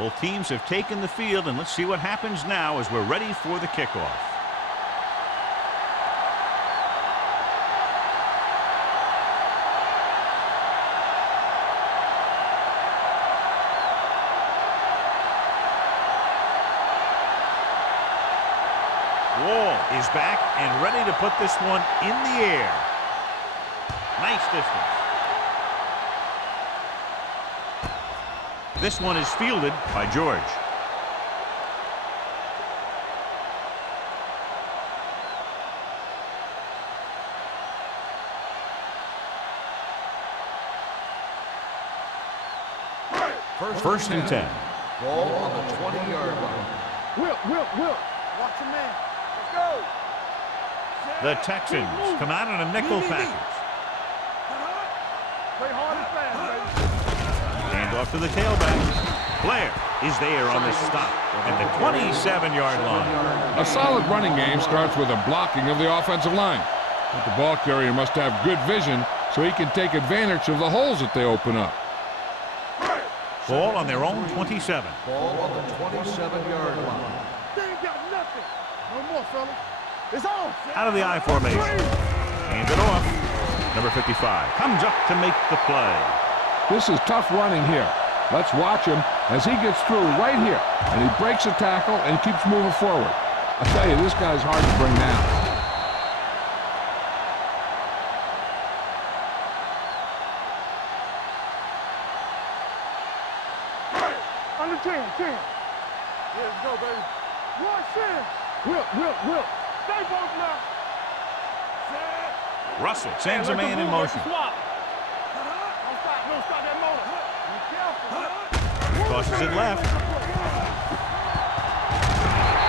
Both teams have taken the field, and let's see what happens now as we're ready for the kickoff. Wall is back and ready to put this one in the air. Nice distance. This one is fielded by George. First and 10. Ball on the 20-yard line. Will. Watch your man. Let's go. The Texans come out in a nickel package. Play hard and fast, baby. Hand off to the tailback. Blair is there on the stop at the 27-yard line. A solid running game starts with a blocking of the offensive line. But the ball carrier must have good vision so he can take advantage of the holes that they open up. Ball on their own 27. Ball on the 27-yard line. They ain't got nothing. No more, fellas. It's on. Out of the I formation. Hand it off. Number 55 comes up to make the play. This is tough running here. Let's watch him as he gets through right here. And he breaks a tackle and keeps moving forward. I tell you, this guy's hard to bring down. Under 10. Yeah, let's go, baby. Watch it. Will. Stay both now. Russell sends a man in motion. Swap. Don't stop that motor. Be careful. Tosses it left.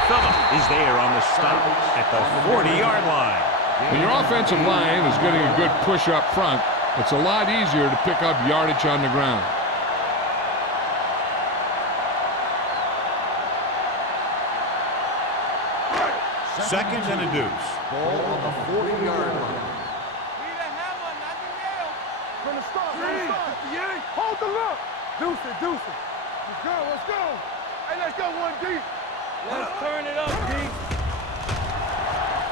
Phillip is there on the stop at the 40-yard line. When your offensive line is getting a good push up front, it's a lot easier to pick up yardage on the ground. Seconds and a deuce. Ball on the 40-yard line. From the start. Hold the look. Deuce it. Let's go. Hey, let's go one deep. Let's turn it up, deep.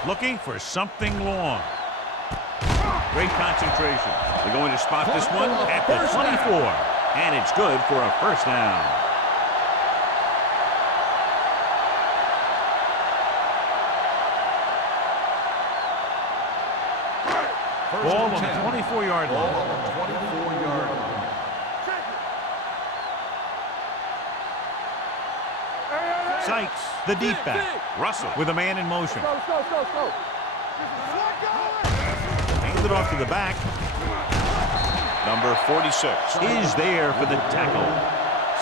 Looking for something long. Great concentration. They're going to spot this one at the 24. And it's good for a first down. Ball on the 24-yard Ball line. on the 24-yard line. Sykes, the deep back. Russell with a man in motion. Go. Hand it off to the back. Number 46 is there for the tackle.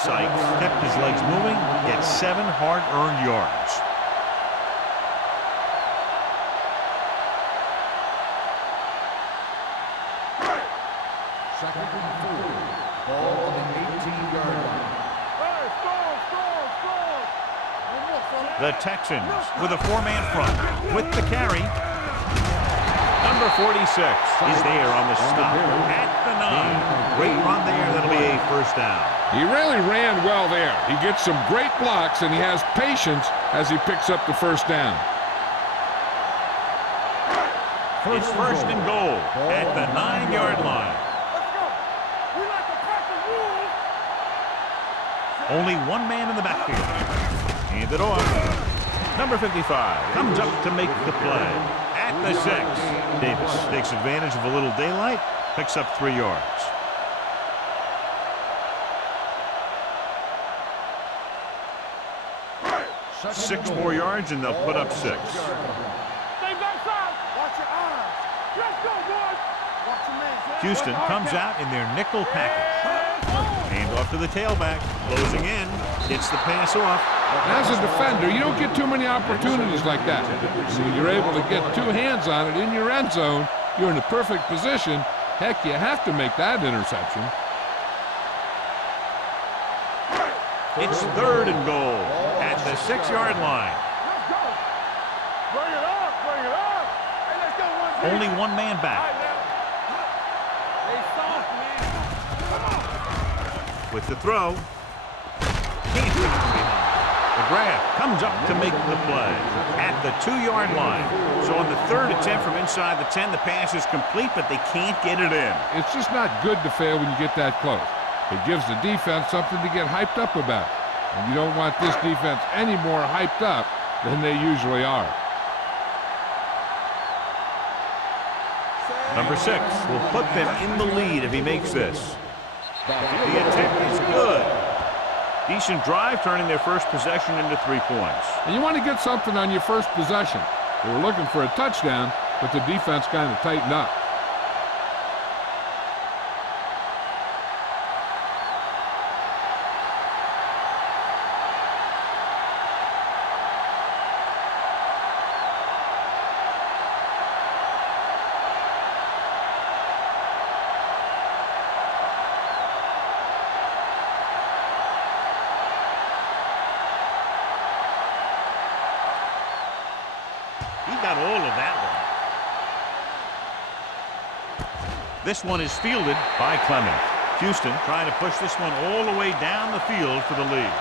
Sykes kept his legs moving, gets 7 hard-earned yards. Second and 4. Ball on the 18-yard line. The Texans with a 4-man front with the carry. Number 46 is there on the stop at the 9. Great run there. That'll be a first down. He really ran well there. He gets some great blocks, and he has patience as he picks up the first down. It's first and goal at the 9-yard line. Only one man in the backfield. Hand it off. Number 55 comes up to make the play at the 6. Davis takes advantage of a little daylight, picks up 3 yards. Six more yards, and they'll put up 6. Stay backside. Watch your eyes. Let's go, boys. Watch your man. Houston comes out in their nickel package. Hand off to the tailback. Closing in. Gets the pass off. As a defender, you don't get too many opportunities like that. When you're able to get 2 hands on it in your end zone, you're in the perfect position. Heck, you have to make that interception. It's third and goal at the 6-yard line. Let's go. Bring it up. Hey, let's go one deep. Only one man back. They soft, man. Come on. With the throw. can't get it behind. McGrath comes up to make the play at the 2-yard line. So on the third attempt from inside the 10, the pass is complete, but they can't get it in. It's just not good to fail when you get that close. It gives the defense something to get hyped up about. And you don't want this defense any more hyped up than they usually are. Number 6 will put them in the lead if he makes this. The attempt is good. Decent drive, turning their first possession into 3 points. And you want to get something on your first possession. They were looking for a touchdown, but the defense kind of tightened up. He got all of that one. This one is fielded by Clement. Houston trying to push this one all the way down the field for the lead.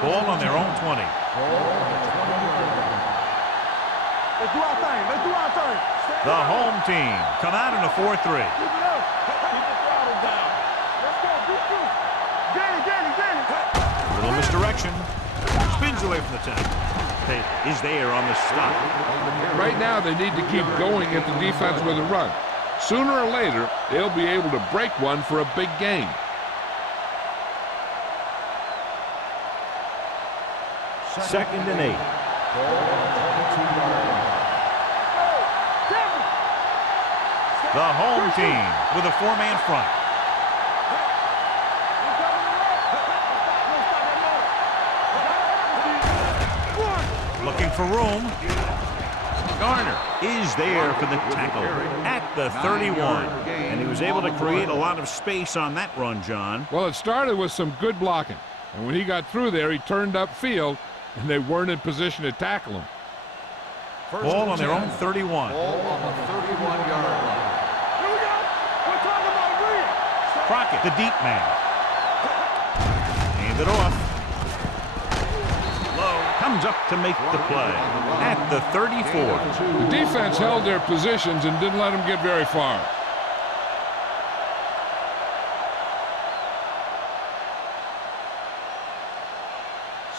Ball on their own 20. Let's do our thing. Let's do our thing. The home team come out in a 4-3. Keep it up. Keep the throttle down. Let's go. Get it. Little misdirection. Spins away from the tackle. Is there on the stop. Right now, they need to keep going at the defense with a run. Sooner or later, they'll be able to break one for a big gain. Second and 8. The home team with a 4-man front. Looking for room. Garner is there for the tackle at the 31. And he was able to create a lot of space on that run, John. Well, it started with some good blocking. And when he got through there, he turned upfield, and they weren't in position to tackle him. Ball on their own 31. Ball on the 31-yard line. Crockett, the deep man. Hand it off. Low comes up to make the play at the 34. The defense held their positions and didn't let them get very far.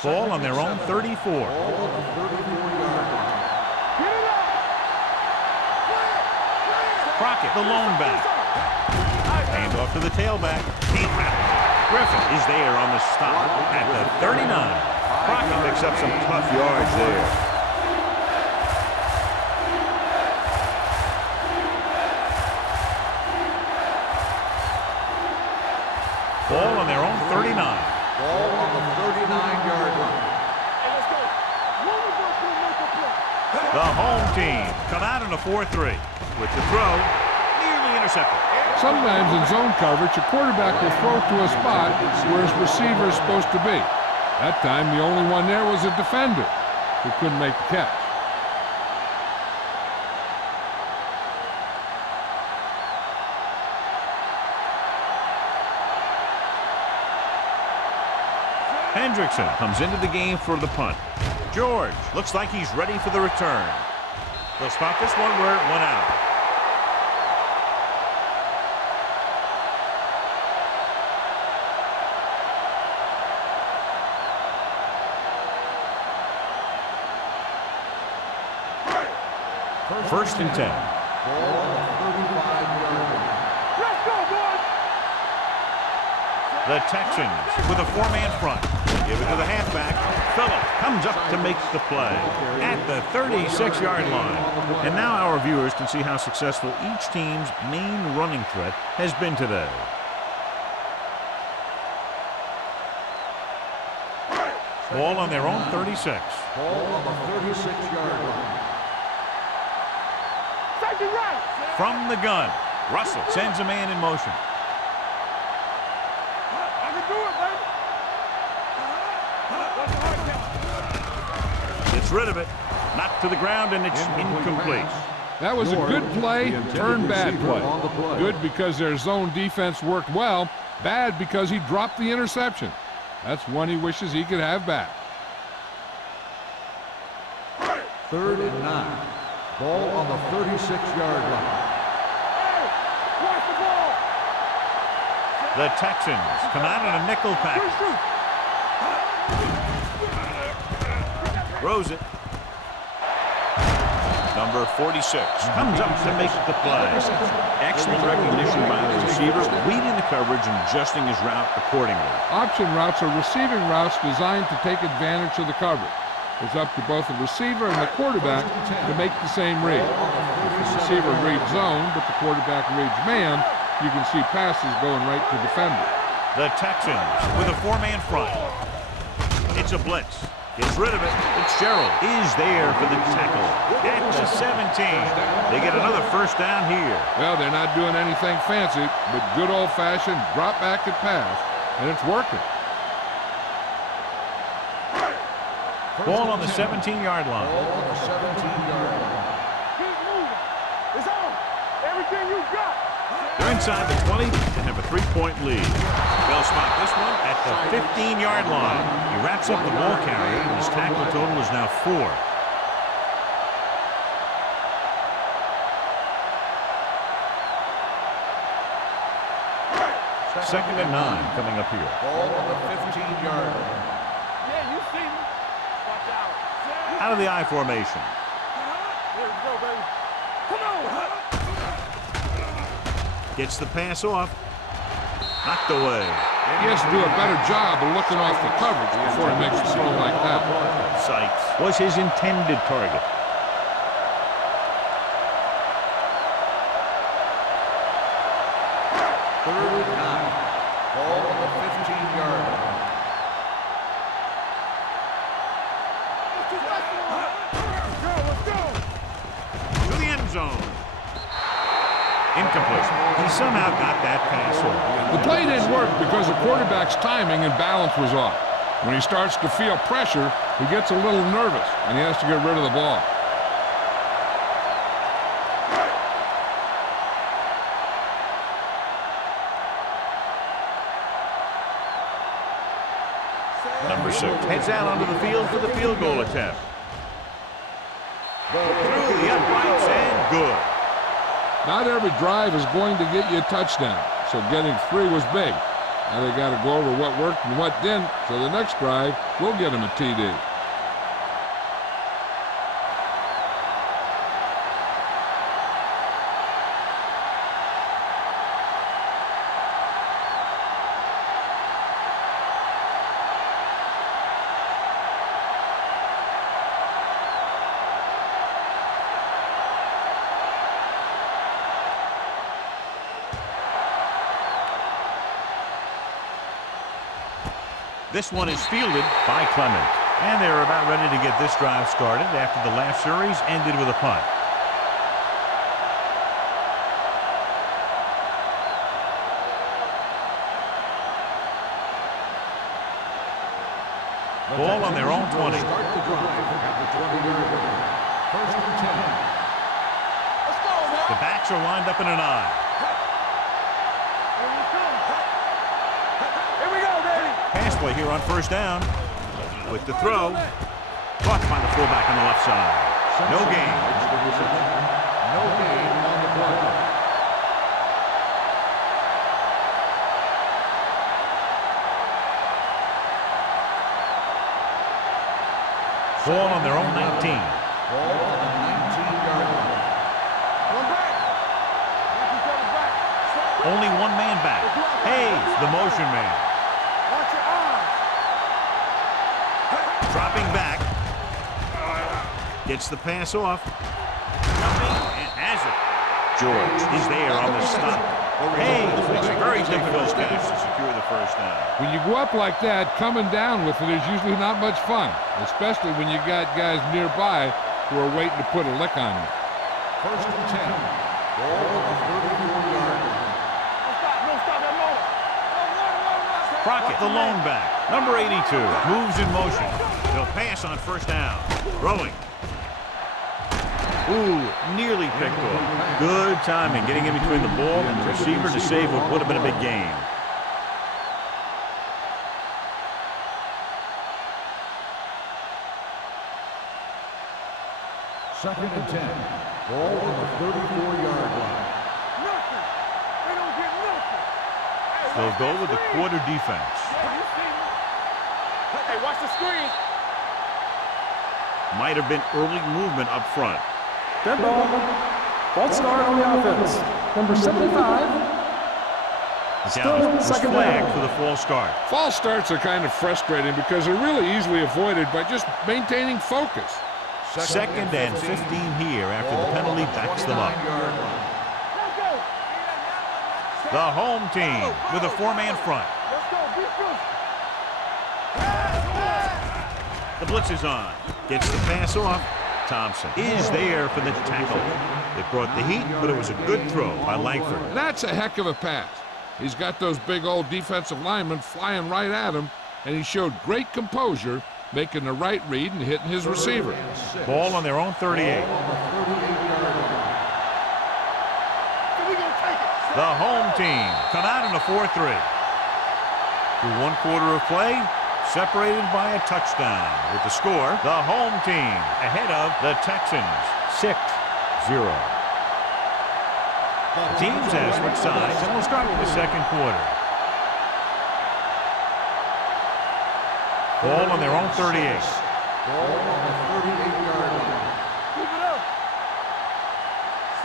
Ball on their own 34. Crockett, the lone back. Hand off to the tailback. Griffin is there on the stop at the 39. Crockett picks up some tough yards there. Ball on their own 39. Ball on the 39-yard line. The home team come out in a 4-3. With the throw, nearly intercepted. Sometimes in zone coverage, a quarterback will throw to a spot where his receiver is supposed to be. That time, the only one there was a defender who couldn't make the catch. Hendrickson comes into the game for the punt. George looks like he's ready for the return. They'll spot this one where it went out. First and 10. Let's go, boys. The Texans with a 4-man front. Give it to the halfback. Phillips comes up to make the play at the 36-yard line. And now our viewers can see how successful each team's main running threat has been today. Ball on their own 36. Ball on the 36-yard line. From the gun, Russell sends a man in motion. I can do it, baby. Gets rid of it. Knocked to the ground, and it's incomplete. That was a good play, turned bad play. Good because their zone defense worked well, bad because he dropped the interception. That's one he wishes he could have back. 3rd and 9. Ball on the 36-yard line. Watch the ball. The Texans come out in a nickel package. Throws it. Number 46 comes up to make the play. Excellent recognition by the receiver, reading the coverage and adjusting his route accordingly. Option routes are receiving routes designed to take advantage of the coverage. It's up to both the receiver and the quarterback to make the same read. If the receiver reads zone, but the quarterback reads man, you can see passes going right to defender. The Texans with a 4-man front. It's a blitz. Gets rid of it. Fitzgerald is there for the tackle. At the 17. They get another first down here. Well, they're not doing anything fancy, but good old-fashioned drop back and pass, and it's working. Ball on the 17-yard line. Ball on the 17-yard line. Keep moving. It's on. Everything you got. They're inside the 20 and have a 3-point lead. They'll spot this one at the 15-yard line. He wraps up the ball carrier, and his tackle total is now 4. Second and 9 coming up here. Ball on the 15-yard line. Yeah, you see me. Watch out. Out of the I formation. Here we go, baby. Come on. Gets the pass off. Knocked away. He has to do a better job of looking off the coverage before he makes a throw like that. Sykes was his intended target. Third and 9. Ball on the 15-yard line. Let's go. To the end zone. Incomplete. He somehow got that pass off. The play didn't work because the quarterback's timing and balance was off. When he starts to feel pressure, he gets a little nervous, and he has to get rid of the ball. Number 6 heads out onto the field for the field goal attempt. Through the uprights and good. Not every drive is going to get you a touchdown, so getting 3 was big. Now they got to go over what worked and what didn't, so the next drive will get him a TD. This one is fielded by Clement. And they're about ready to get this drive started after the last series ended with a punt. Ball on their own 20. Start the drive at the 20-yard line. First and 10. Let's go, man. The backs are lined up in an eye. Here we go, baby. Pass play here on first down. With the throw. Caught by the fullback on the left side. No gain. No gain on the play. Ball on their own 19. Ball on the 19-yard line. One back. Watch each other back. Only one man back. Hayes, the motion man. Watch your eyes. Dropping back. Gets the pass off. Jumping and has it. George is there on the stop. Hayes makes a very difficult catch to secure the first down. When you go up like that, coming down with it is usually not much fun, especially when you got guys nearby who are waiting to put a lick on you. First and 10. Ball on the 34-yard line. No stop that motor. Crockett, the lone back. Number 82 moves in motion. He'll pass on first down. Throwing. Ooh, nearly picked off. Good timing, getting in between the ball and the receiver to save what would have been a big gain. Second and 10. Ball on the 34-yard line. Nothing. They don't get nothing. They'll go with the quarter defense. Hey, watch the screen. Might have been early movement up front. Dead ball. False start on the offense. Number 75. Down was second flagged down. for the false start. False starts are kind of frustrating because they're really easily avoided by just maintaining focus. Second and 15 here after the penalty backs them up. Let's go. The home team with a four-man front. Let's go. Be first. The blitz is on. Gets the pass off. Thompson is there for the tackle. It brought the heat, but it was a good throw by Langford. And that's a heck of a pass. He's got those big old defensive linemen flying right at him, and he showed great composure, making the right read and hitting his receiver. Ball on their own 38. The home team come out in a 4-3. Through one quarter of play, separated by a touchdown. With the score, the home team ahead of the Texans, 6-0. The teams have switched sides, and we'll start with the second quarter. Ball on their own 38. Ball on the 38-yard line. Keep it up.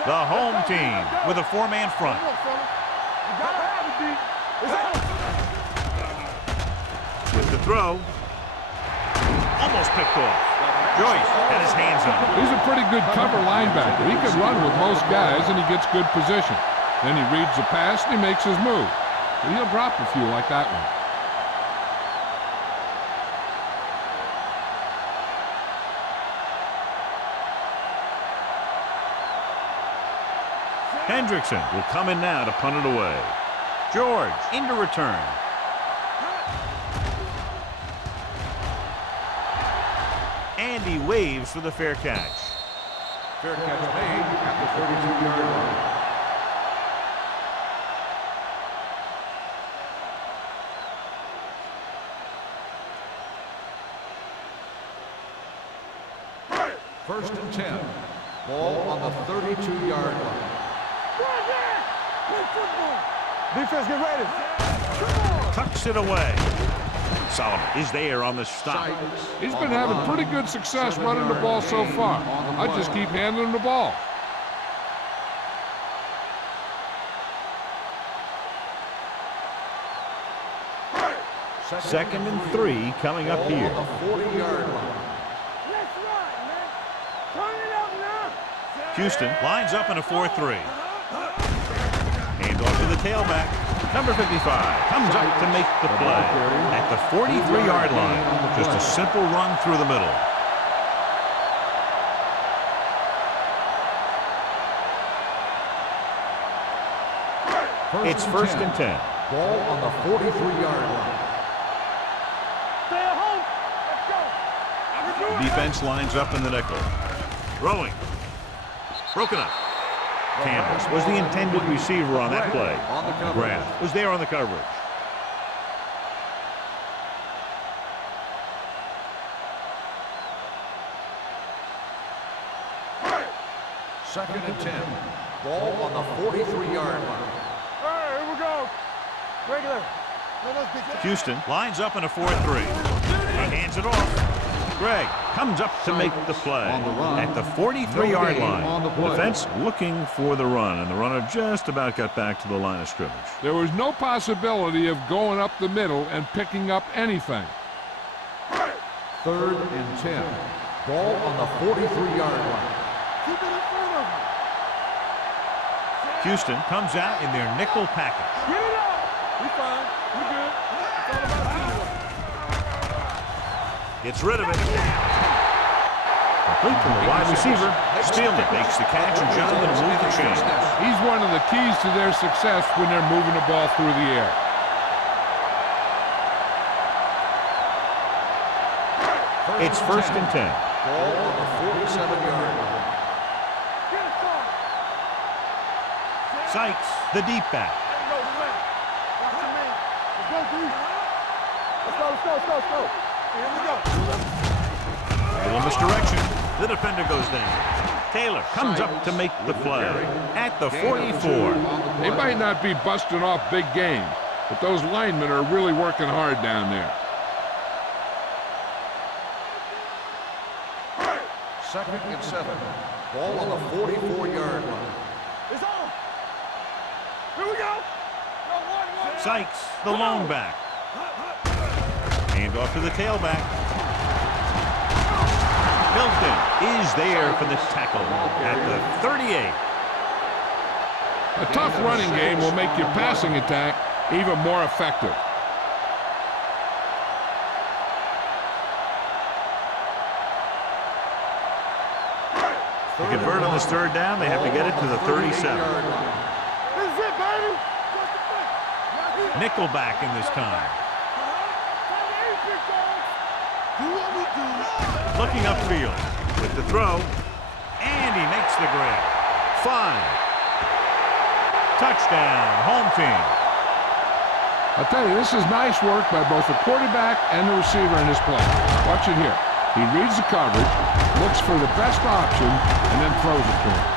The home team with a four-man front. Come on, fella. You gotta have it, D. It's out. With the throw. Almost picked off. Joyce had his hands on it. He's a pretty good cover linebacker. He can run with most guys, and he gets good position. Then he reads the pass, and he makes his move. But he'll drop a few like that one. Hendrickson will come in now to punt it away. George into return. And he waves for the fair catch. Fair catch made at the 32-yard line. First and 10. Ball on the 32-yard line. Play football. Defense, get ready. Come on. Tucks it away. Solomon is there on the stop. He's been having pretty good success running the ball so far. I just keep handing him the ball. Second and 3 coming up here. On the 40-yard line. Let's ride, man. Turn it up now. Houston lines up in a 4-3. Hand off to the tailback. Number 55 comes up to make the play at the 43-yard line. Just a simple run through the middle. It's first and 10. Ball on the 43-yard line. Stay at home. Let's go. I can do it. Defense lines up in the nickel. Throwing. Broken up. Campbell was the intended receiver on that play. McGrath was there on the coverage. Second and 10. Ball on the 43-yard line. All right, here we go. Regular. Let's get Houston lines up in a 4-3. He hands it off. Gregg comes up to make the play at the 43-yard line. Defense looking for the run, and the runner just about got back to the line of scrimmage. There was no possibility of going up the middle and picking up anything. Third and 10. Ball on the 43-yard line. Keep it in front of him. Houston comes out in their nickel package. Get it out. We fine. We good. It's all about teamwork. Gets rid of it. Complete from the wide receiver. Steelman makes the catch, and Jonathan moves the chain. He's one of the keys to their success when they're moving the ball through the air. It's first and 10. Ball on the 47-yard line. Sykes, the deep back. Let's go. Here we go. Little misdirection. The defender goes down. Taylor comes up to make the play at the 44. They might not be busting off big games, but those linemen are really working hard down there. Second and 7. Ball on the 44-yard line. It's on. Here we go. Sykes, the lone back. Hand off to the tailback. Milton is there for the tackle at the 38. A tough running game will make your passing attack even more effective. To convert on this third down, they have to get it to the 37. This is it, baby. Nickelback in this time. Looking upfield with the throw, and he makes the grab. 5. Touchdown, home team. I'll tell you, this is nice work by both the quarterback and the receiver in this play. Watch it here. He reads the coverage, looks for the best option, and then throws it to him.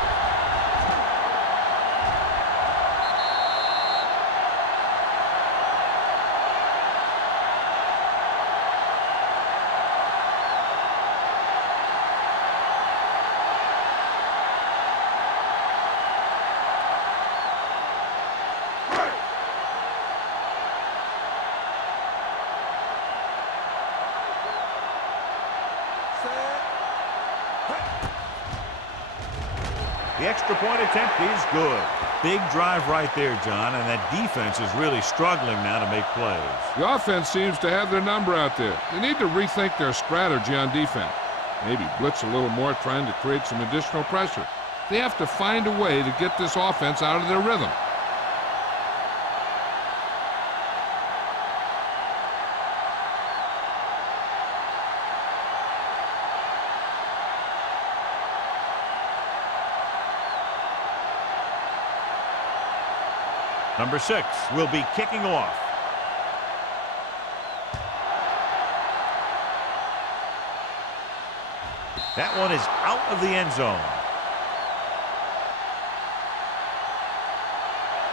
The extra point attempt is good. Big drive right there, John, and that defense is really struggling now to make plays. The offense seems to have their number out there. They need to rethink their strategy on defense. Maybe blitz a little more, trying to create some additional pressure. They have to find a way to get this offense out of their rhythm. Number 6 will be kicking off. That one is out of the end zone.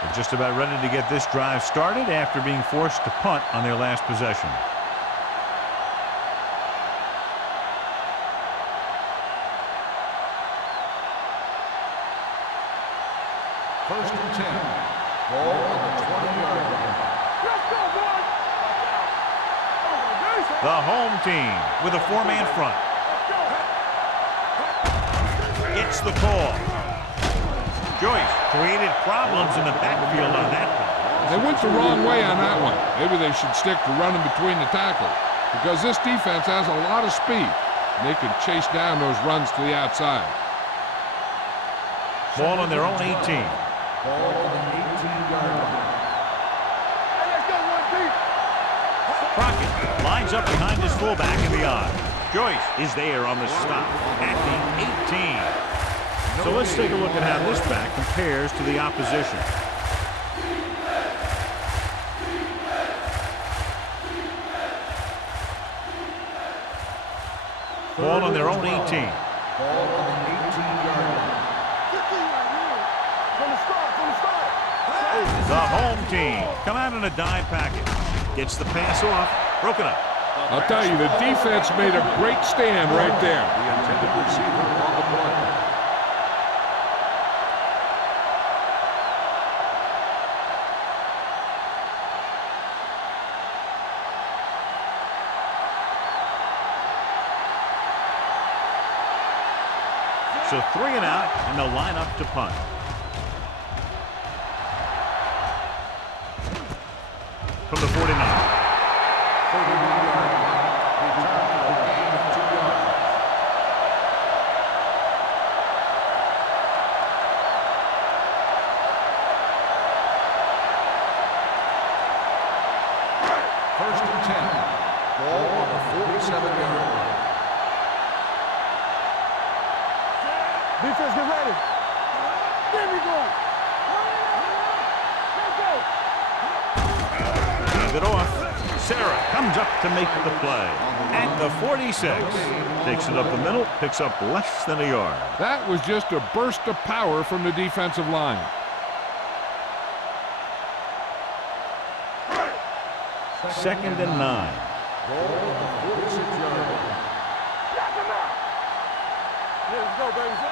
They're just about ready to get this drive started after being forced to punt on their last possession. First and 10. Ball on the 20-yard line. Let's go, boy. The home team with a 4-man front. Gets the call. Joyce created problems in the backfield on that one. They went the wrong way on that one. Maybe they should stick to running between the tackles, because this defense has a lot of speed. And they can chase down those runs to the outside. Ball on their own 18. Ball on the 18-yard line. Hey, let's go, one deep. Crockett lines up behind his fullback in the I. Joyce is there on the stop at the 18. So let's take a look at how this back compares to the opposition. Ball on their own 18. Ball on the 18-yard line. The home team come out in a dime package. Gets the pass off. Broken up. I'll tell you, the defense made a great stand right there. The intended receiver on the play. So 3 and out, and they'll line up to punt. From the 49. 31-yard line. Return for a gain of 2 yards. First and 10. Ball on the 47-yard line. Defense, get ready. There we go. it off. Sarah comes up to make the play. At the 46. Takes it up the middle, picks up less than a yard. That was just a burst of power from the defensive line. Second and 9.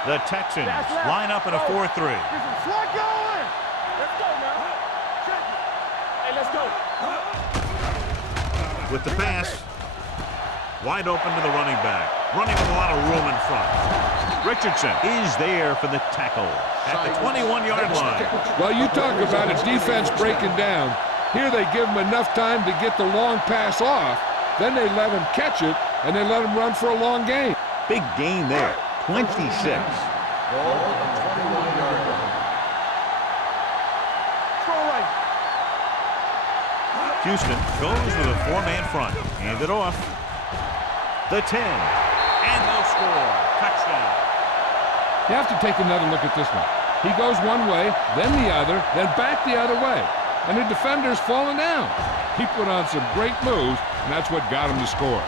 The Texans line up in a 4-3. Swat going! Let's go now. Check it. Hey, let's go. With the pass, wide open to the running back. Running with a lot of room in front. Richardson is there for the tackle at the 21-yard line. Well, you talk about a defense breaking down. Here they give him enough time to get the long pass off. Then they let him catch it, and they let him run for a long gain. Big gain there, 26. Ball on the 21-yard line. Strong right. Houston goes with a 4-man front. Hand it off. The 10. And they'll score. Touchdown. You have to take another look at this one. He goes one way, then the other, then back the other way. And the defender's falling down. He put on some great moves, and that's what got him to score.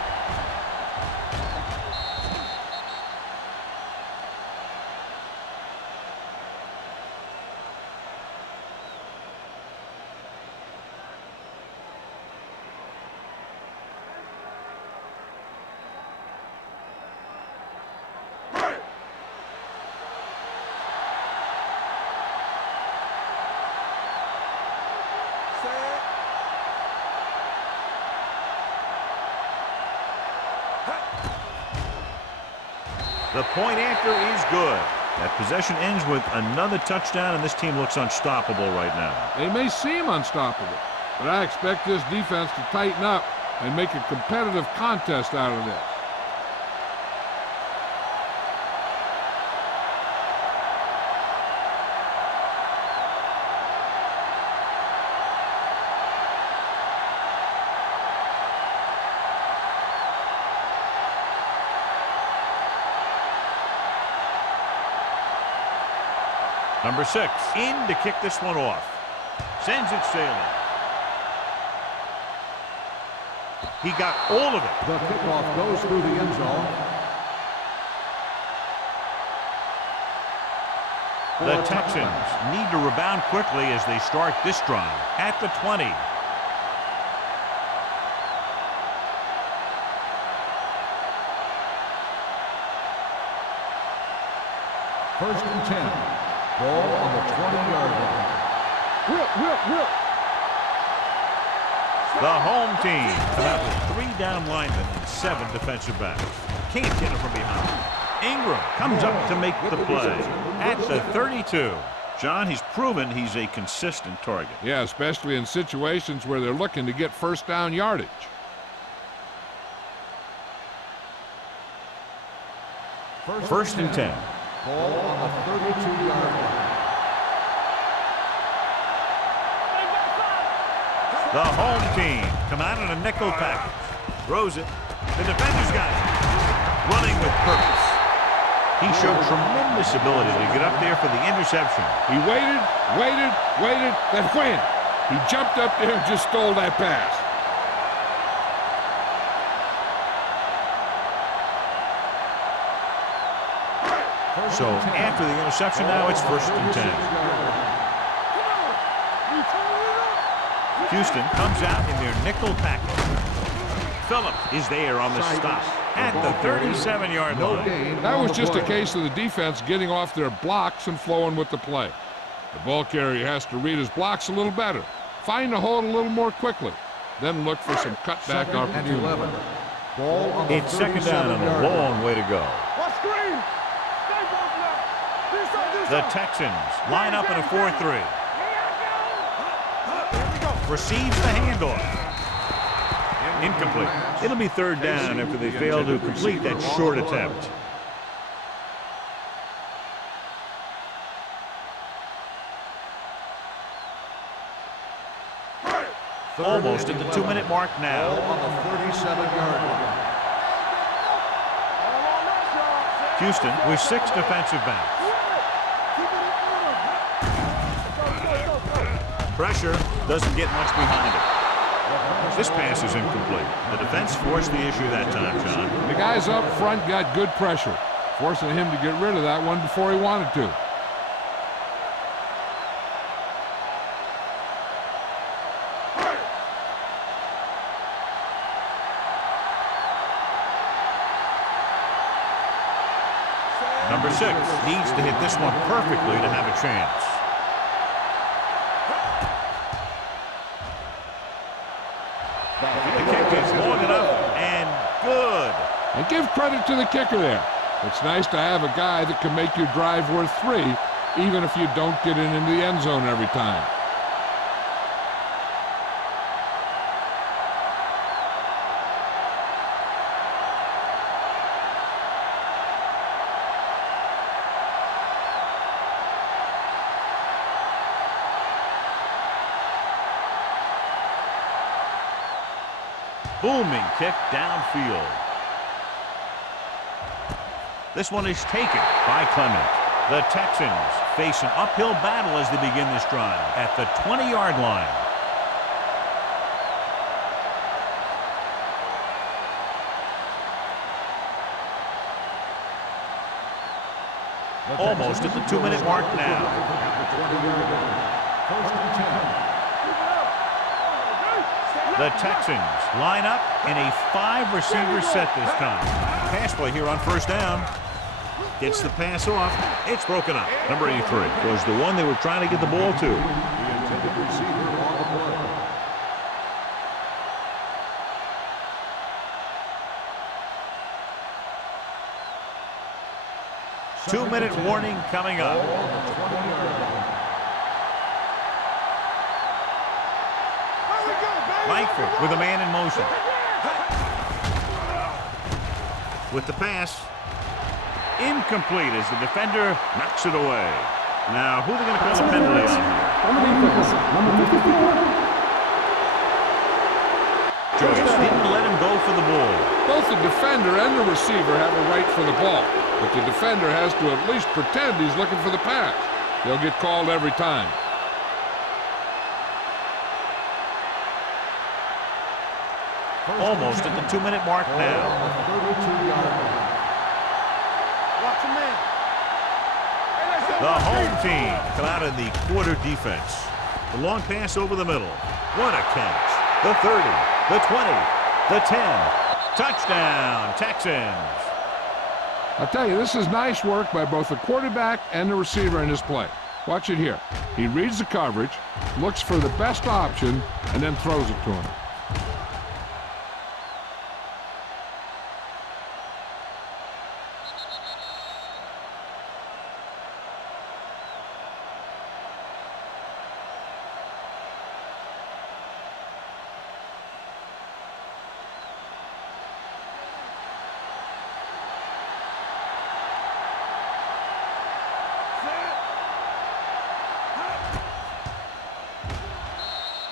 The point after is good. That possession ends with another touchdown, and this team looks unstoppable right now. They may seem unstoppable, but I expect this defense to tighten up and make a competitive contest out of this. Number 6 in to kick this one off. Sends it sailing. He got all of it. The kickoff goes through the end zone. The Texans need to rebound quickly as they start this drive at the 20. First and 10. Ball on the 20-yard line. Whip. The home team come out with 3 down linemen and 7 defensive backs. Can't get it from behind. Ingram comes up to make the play at the 32. John, he's proven he's a consistent target. Yeah, especially in situations where they're looking to get first down yardage. First and 10. Ball on the 32-yard line. The home team come out in a nickel package. Throws it. The defender's got it. Running with purpose. He showed tremendous ability to get up there for the interception. He waited, then wham! He jumped up there and just stole that pass. So after the interception now, it's first and 10. Houston comes out in their nickel package. Phillips is there on the stop at the 37-yard line. That was just a case of the defense getting off their blocks and flowing with the play. The ball carrier has to read his blocks a little better, find the hole a little more quickly, then look for some cutback opportunity. It's second down and a long way to go. The Texans line up in a 4-3. Receives the handoff. Incomplete. It'll be third down after they fail to complete that short attempt. Almost at the 2-minute mark now. On the 37-yard line. Houston with 6 defensive backs. Pressure doesn't get much behind it. This pass is incomplete. The defense forced the issue that time, John. The guys up front got good pressure, forcing him to get rid of that one before he wanted to. Number 6 needs to hit this one perfectly to have a chance. The kick is long enough and good. And give credit to the kicker there. It's nice to have a guy that can make your drive worth 3, even if you don't get it into the end zone every time. Booming kick downfield. This one is taken by Clement. The Texans face an uphill battle as they begin this drive at the 20-yard line. Almost at the 2-minute mark now. The Texans line up in a 5-receiver set this time. Pass play here on first down. Gets the pass off. It's broken up. Number 83 was the one they were trying to get the ball to. The intended receiver on the play. Two-minute warning coming up. Langford with a man in motion. With the pass. Incomplete as the defender knocks it away. Now, who are they going to call a penalty on here? Joyce didn't let him go for the ball. Both the defender and the receiver have a right for the ball, but the defender has to at least pretend he's looking for the pass. They'll get called every time. Almost at the 2-minute mark now. The home team come out in the quarter defense. The long pass over the middle. What a catch. The 30, the 20, the 10. Touchdown, Texans. I'll tell you, this is nice work by both the quarterback and the receiver in this play. Watch it here. He reads the coverage, looks for the best option, and then throws it to him.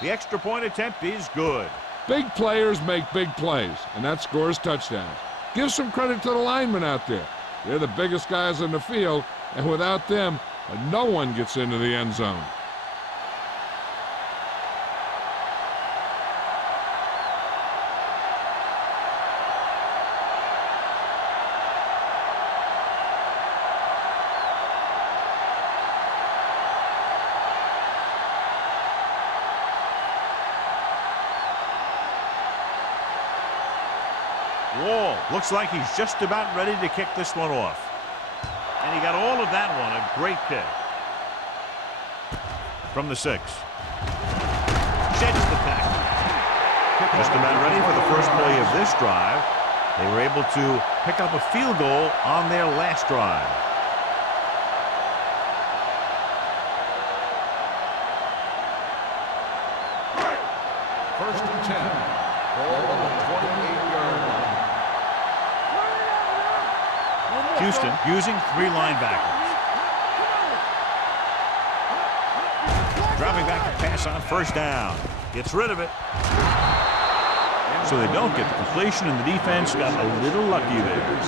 The extra point attempt is good. Big players make big plays, and that scores touchdowns. Give some credit to the linemen out there. They're the biggest guys in the field, and without them, no one gets into the end zone. Wall looks like he's just about ready to kick this one off. And he got all of that one. A great kick. From the 6. Sheds the tackle. Just about ready for the first play of this drive. They were able to pick up a field goal on their last drive. First and 10. Ball on the 28-yard line. Houston using 3 linebackers. Dropping back to pass on first down. Gets rid of it. So they don't get the completion, and the defense got a little lucky there.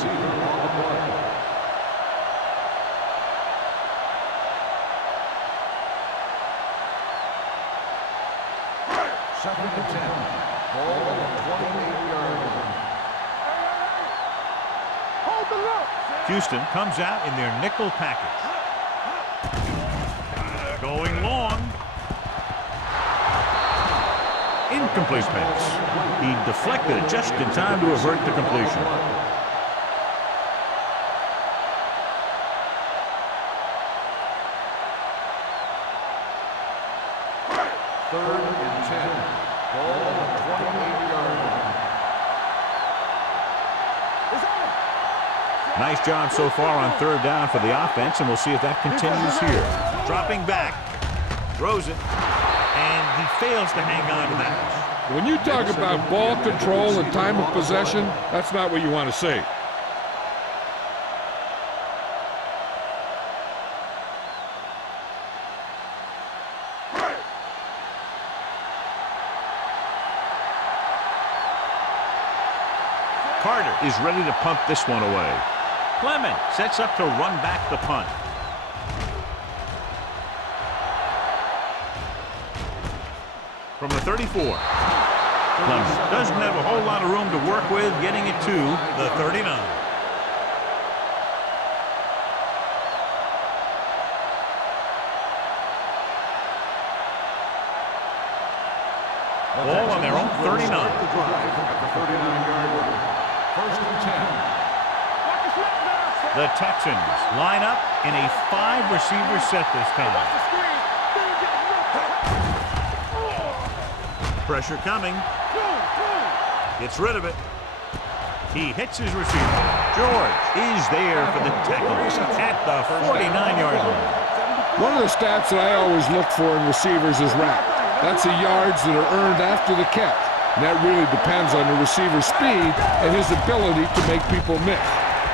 Second and 10. Ball on the 28-yard line. Hold the look. Houston comes out in their nickel package. Going long. Incomplete pass. He deflected it just in time to avert the completion. Third and 10. Ball on the 28-yard line. Nice job so far on third down for the offense, and we'll see if that continues here. Dropping back, throws it, and he fails to hang on to that. When you talk about ball control and time of possession, that's not what you want to see. Carter is ready to punt this one away. Clement sets up to run back the punt. From the 34. Clement doesn't have a whole lot of room to work with, getting it to the 39. Ball on their own 39. The drive at the 39-yard line. First and 10. The Texans line up in a 5-receiver set this time. Pressure coming. Gets rid of it. He hits his receiver. George is there for the tackle at the 49-yard line. One of the stats that I always look for in receivers is RAP. That's the yards that are earned after the catch. And that really depends on the receiver's speed and his ability to make people miss.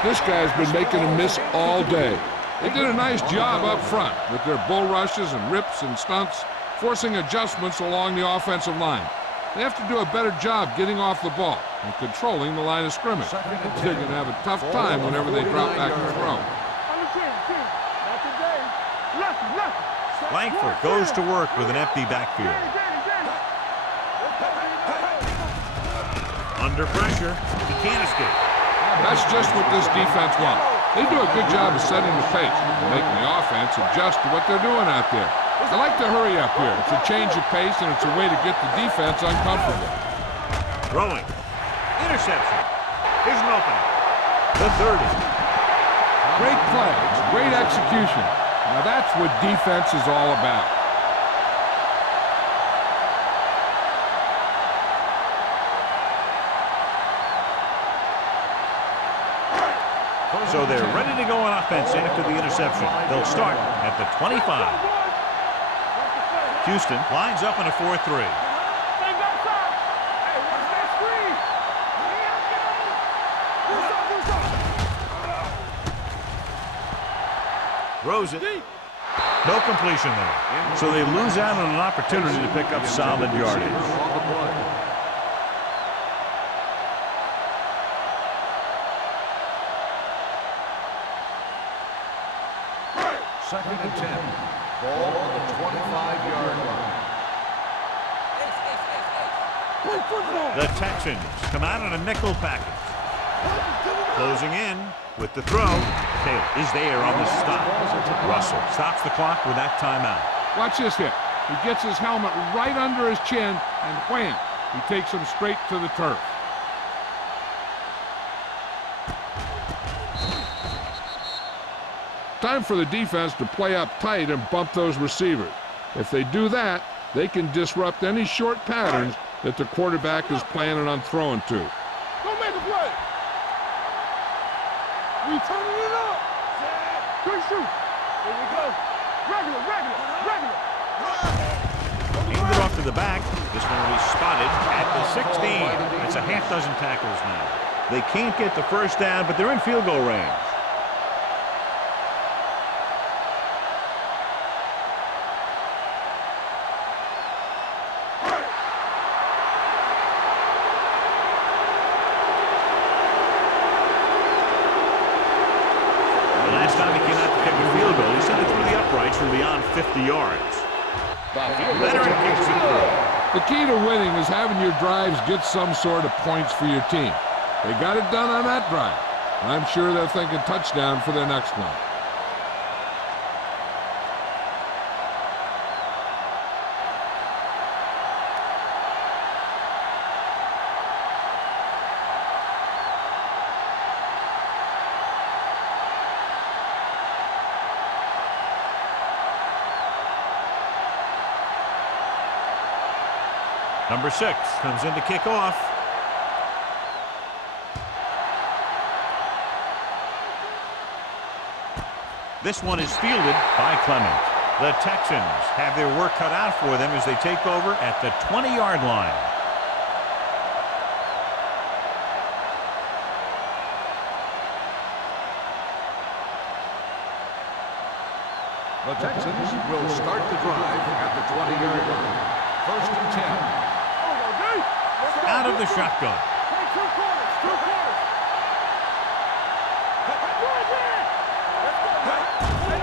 This guy's been making them miss all day. They did a nice job up front with their bull rushes and rips and stunts, forcing adjustments along the offensive line. They have to do a better job getting off the ball and controlling the line of scrimmage. They're going to have a tough time whenever they drop back to throw. Langford goes to work with an empty backfield. Under pressure, he can't escape. That's just what this defense wants. They do a good job of setting the pace and making the offense adjust to what they're doing out there. I like to hurry up here. It's a change of pace, and it's a way to get the defense uncomfortable. Throwing. Interception. Here's an opening. The 30. Great play. It's great execution. Now that's what defense is all about. So they're ready to go on offense after the interception. They'll start at the 25. Houston lines up in a 4-3. Throws it. No completion there. So they lose out on an opportunity to pick up solid yardage. Second and 10. Ball on the 25-yard line. The Texans come out in a nickel package. Closing in with the throw. Taylor is there on the stop. Russell stops the clock with that timeout. Watch this hit. He gets his helmet right under his chin, and wham, he takes him straight to the turf. Time for the defense to play up tight and bump those receivers. If they do that, they can disrupt any short patterns that the quarterback is planning on throwing to. Don't make a play. We turning it up. Good shoot. Here we go. Regular. Aimed it off to the back. This one will be spotted at the 16. It's a half dozen tackles now. They can't get the first down, but they're in field goal range. Last time he came out to kick a field goal, he sent it through the uprights from beyond 50 yards. Veteran kicks it through. The key to winning is having your drives get some sort of points for your team. They got it done on that drive. I'm sure they're thinking touchdown for their next one. Number 6 comes in to kick off. This one is fielded by Clement. The Texans have their work cut out for them as they take over at the 20-yard line. The Texans will start the drive at the 20-yard line. First and 10. Out of the shotgun.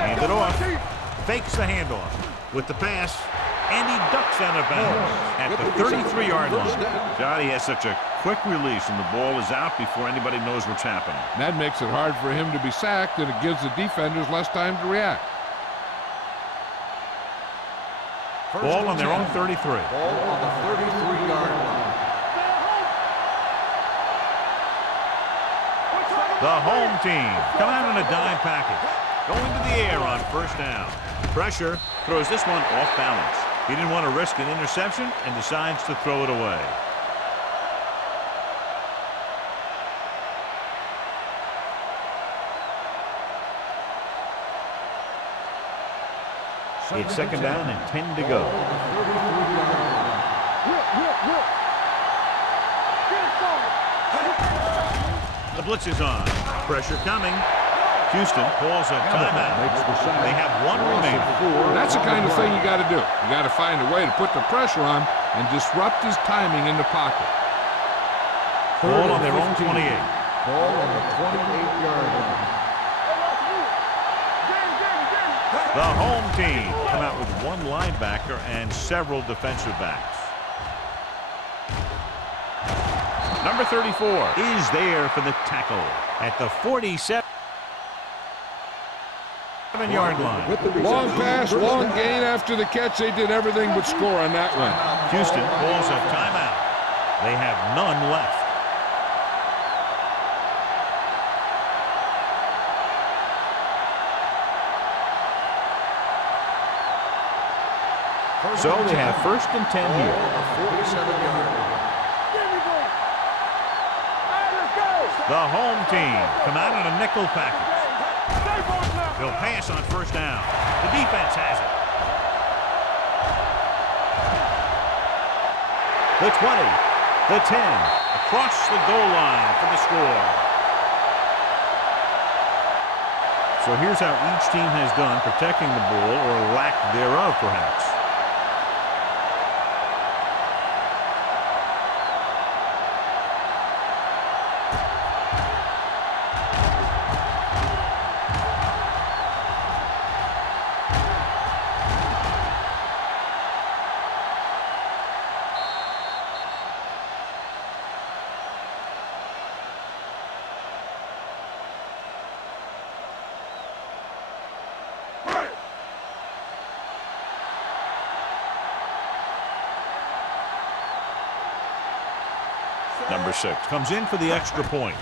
Hand it off. Fakes the handoff with the pass, and he ducks out of bounds at the 33-yard line. God, he has such a quick release, and the ball is out before anybody knows what's happening. That makes it hard for him to be sacked, and it gives the defenders less time to react. Ball on their own 33. Ball on the 33-yard line. The home team come out in a dime package. Going to the air on first down. Pressure throws this one off balance. He didn't want to risk an interception and decides to throw it away. It's second down and 10 to go. The blitz is on. Pressure coming. Houston calls a timeout. They have one remaining. That's the kind of thing you got to do. You got to find a way to put the pressure on and disrupt his timing in the pocket. Ball on their own 28. Ball on the 28-yard line. The home team come out with one linebacker and several defensive backs. Number 34 is there for the tackle at the 47-yard line. Long pass, long gain after the catch. They did everything but score on that one. Houston calls a timeout. They have none left. So they have first and 10 here. 47-yard line. The home team come out in a nickel package. They'll pass on first down. The defense has it. The 20, the 10, across the goal line for the score. So here's how each team has done protecting the ball, or lack thereof, perhaps. Number 6 comes in for the extra point.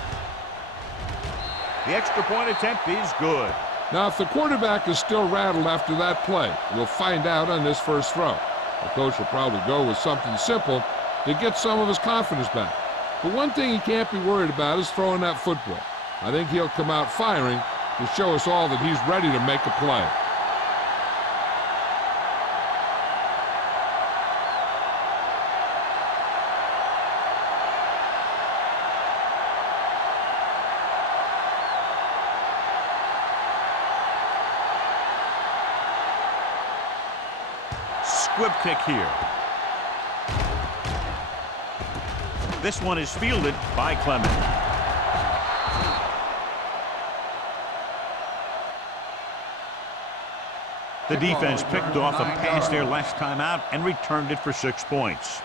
The extra point attempt is good. Now, if the quarterback is still rattled after that play, we'll find out on this first throw. The coach will probably go with something simple to get some of his confidence back. But one thing he can't be worried about is throwing that football. I think he'll come out firing to show us all that he's ready to make a play. Squib kick here. This one is fielded by Clement. The defense picked off a pass there last time out and returned it for 6 points.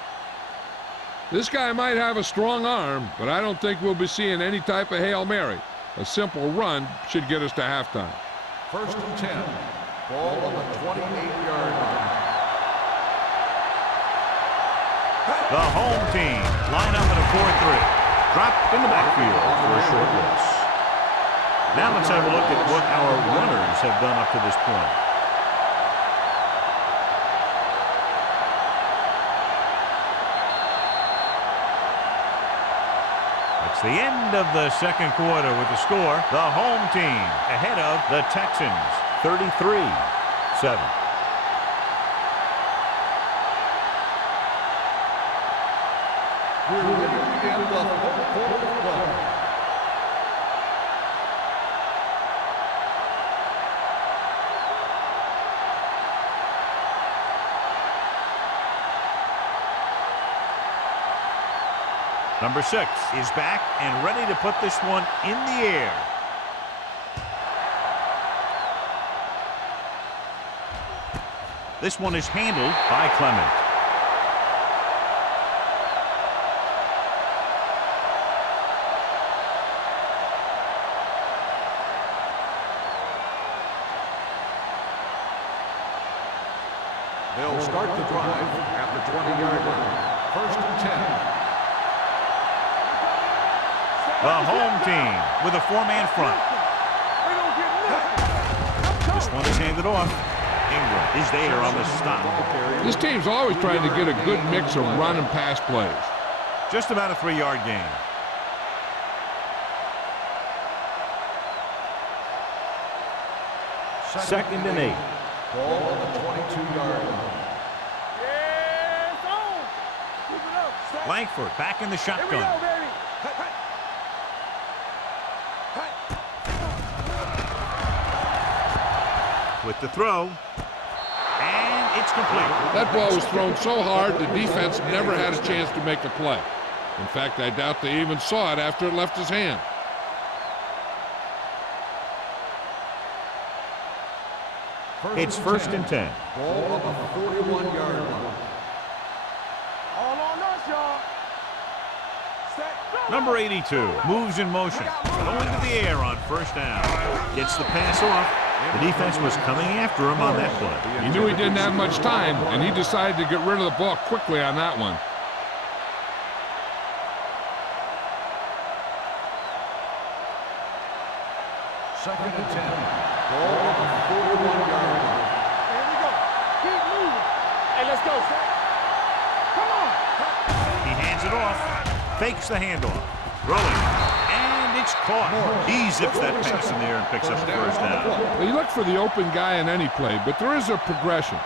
This guy might have a strong arm, but I don't think we'll be seeing any type of Hail Mary. A simple run should get us to halftime. First and 10. Ball on the 28-yard line. The home team line up in a 4-3. Dropped in the backfield for a short loss. Now let's have a look at what our runners have done up to this point. It's the end of the second quarter with the score. The home team ahead of the Texans, 33-7. We're ready to begin the third quarter of play. Number 6 is back and ready to put this one in the air. This one is handled by Clement. They'll start the drive at the 20-yard line. First and 10. The home team with a 4-man front. This one is handed off. Ingram is there on the stop. This team's always trying to get a good mix of run and pass plays. Just about a 3-yard gain. Second and 8. Ball on the 22-yard line. Langford back in the shotgun. With the throw, and it's complete. That ball was thrown so hard the defense never had a chance to make a play. In fact, I doubt they even saw it after it left his hand. It's first and 10. Ball on the 41-yard line. All on us, y'all. Number 82 moves in motion, going to the air on first down. Gets the pass off. The defense was coming after him on that play. He knew he didn't have much time, and he decided to get rid of the ball quickly on that one. Second and 10. Ball on the 41-yard line. Here we go. Keep moving. Hey, let's go, Zach. Come on. He hands it off, fakes the handoff, throwing. It's caught. He zips that pass in there and picks up the first down. Well, you look for the open guy in any play, but there is a progression.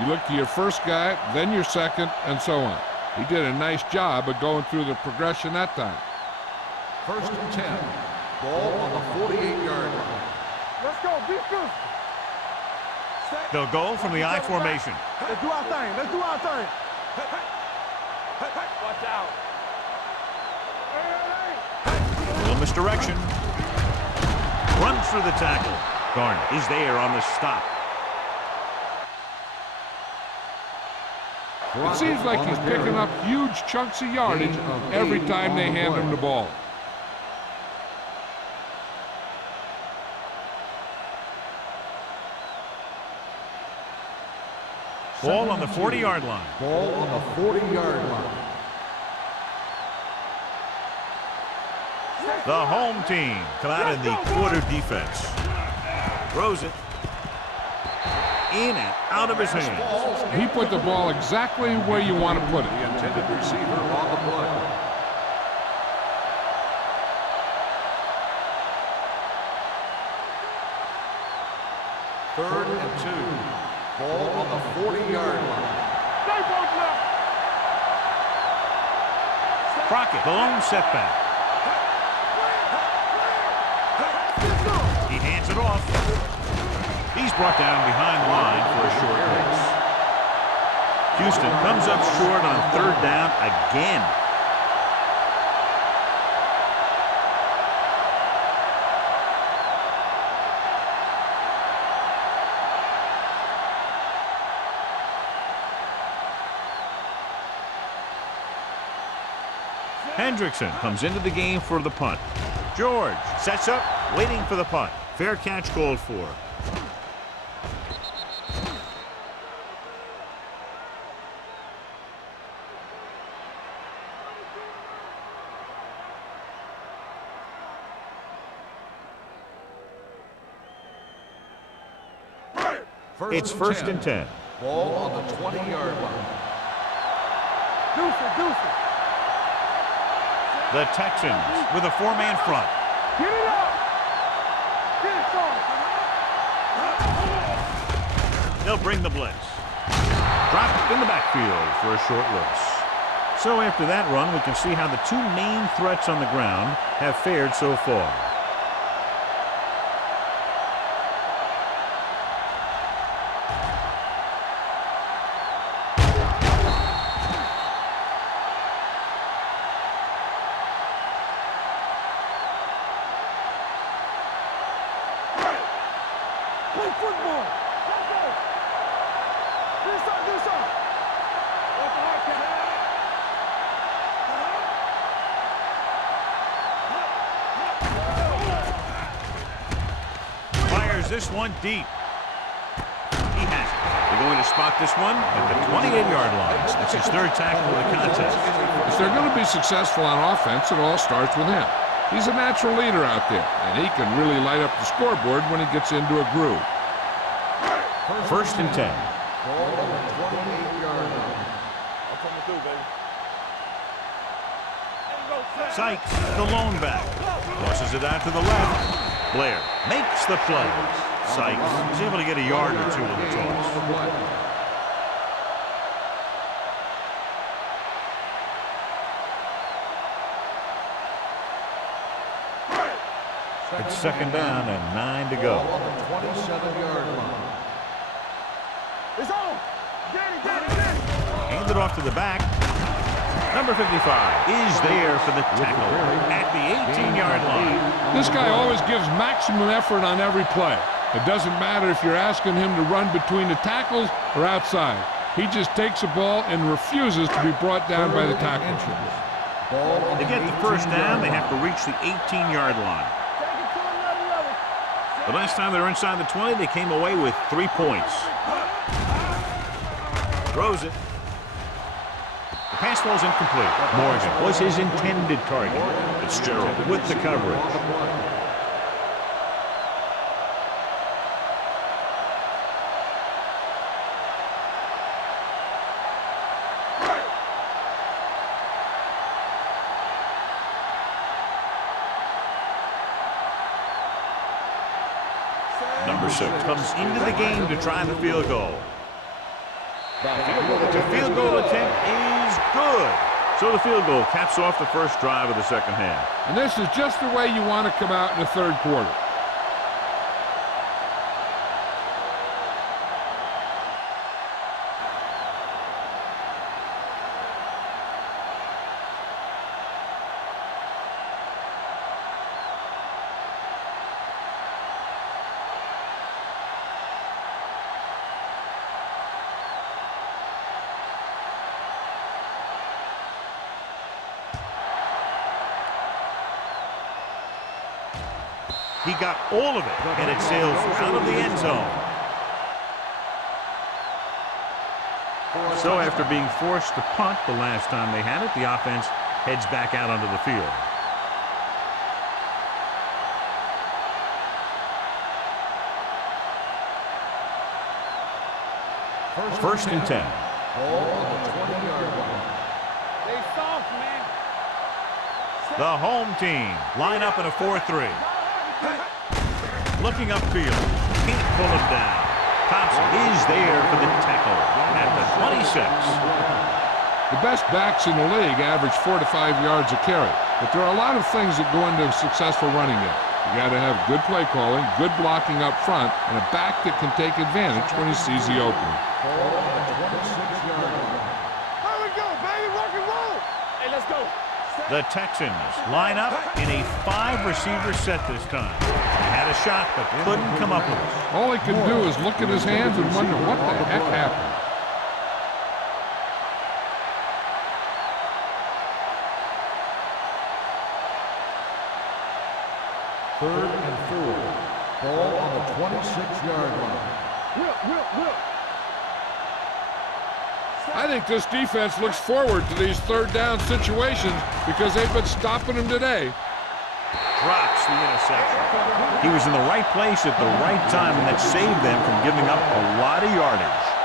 You look to your first guy, then your second, and so on. He did a nice job of going through the progression that time. First and 10. Ball on the 48-yard line. Let's go. Be good. They'll go from the I formation. Let's do our thing. Let's do our thing. Watch out. A little misdirection. Runs through the tackle. Garner is there on the stop. It seems like he's picking up huge chunks of yardage every time they hand him the ball. Ball on the 40-yard line. Ball on the 40-yard line. The home team come out in the quarter defense. Throws it. In and out of his hands. He put the ball exactly where you want to put it. The intended receiver on the play. Third and 2. Ball on the 40-yard line. Crockett, the lone setback. He hands it off. He's brought down behind the line for a short pass. Houston comes up short on third down again. Hendrickson comes into the game for the punt. George sets up, waiting for the punt. Fair catch called for. It's first and 10. Ball on the 20-yard line. Deuce it. The Texans with a four-man front. Get it up. Get it on. They'll bring the blitz. Dropped in the backfield for a short loss. So after that run, we can see how the two main threats on the ground have fared so far. Play football. Let's go. Do something. Work hard, Kevin. Fires this one deep. He has it. They're going to spot this one at the 28-yard line. That's his third tackle of the contest. If they're going to be successful on offense, it all starts with him. He's a natural leader out there, and he can really light up the scoreboard when he gets into a groove. First and 10. Ball on the 28-yard line. I'm coming through, baby. Sykes, the lone back. Tosses it out to the left. Blair makes the play. Sykes is able to get a yard or two on the toss. It's second down and 9 to go. Ball on the 27-yard line. It's on. Get it. Hand it off to the back. Number 55 is there for the tackle at the 18-yard line. This guy always gives maximum effort on every play. It doesn't matter if you're asking him to run between the tackles or outside. He just takes the ball and refuses to be brought down by the tackle. To get the first down, they have to reach the 18-yard line. The last time they were inside the 20, they came away with 3 points. Throws it. The pass ball's incomplete. Morgan was his intended target. Fitzgerald with the coverage. Number 6 comes into the game to try the field goal. The field goal attempt is good. So the field goal caps off the first drive of the second half. And this is just the way you want to come out in the third quarter. He got all of it, and it sails out of the end zone. So after being forced to punt the last time they had it, the offense heads back out onto the field. First and 10. Ball on the 20-yard line. They soft, man. The home team line up in a 4-3. Looking upfield, can't pull him down. Thompson is there for the tackle at the 26. The best backs in the league average 4 to 5 yards a carry, but there are a lot of things that go into a successful running game. You got to have good play calling, good blocking up front, and a back that can take advantage when he sees the opening. Ball on the 26-yard line. Here we go, baby. Rock and roll. Hey, let's go. The Texans line up in a 5-receiver set this time. He had a shot, but couldn't come up with it. All he can do is look at his hands and wonder what the heck happened. 3rd and 4. Ball on the 26-yard line. Whip. I think this defense looks forward to these third down situations because they've been stopping them today. Drops the interception. He was in the right place at the right time, and that saved them from giving up a lot of yardage.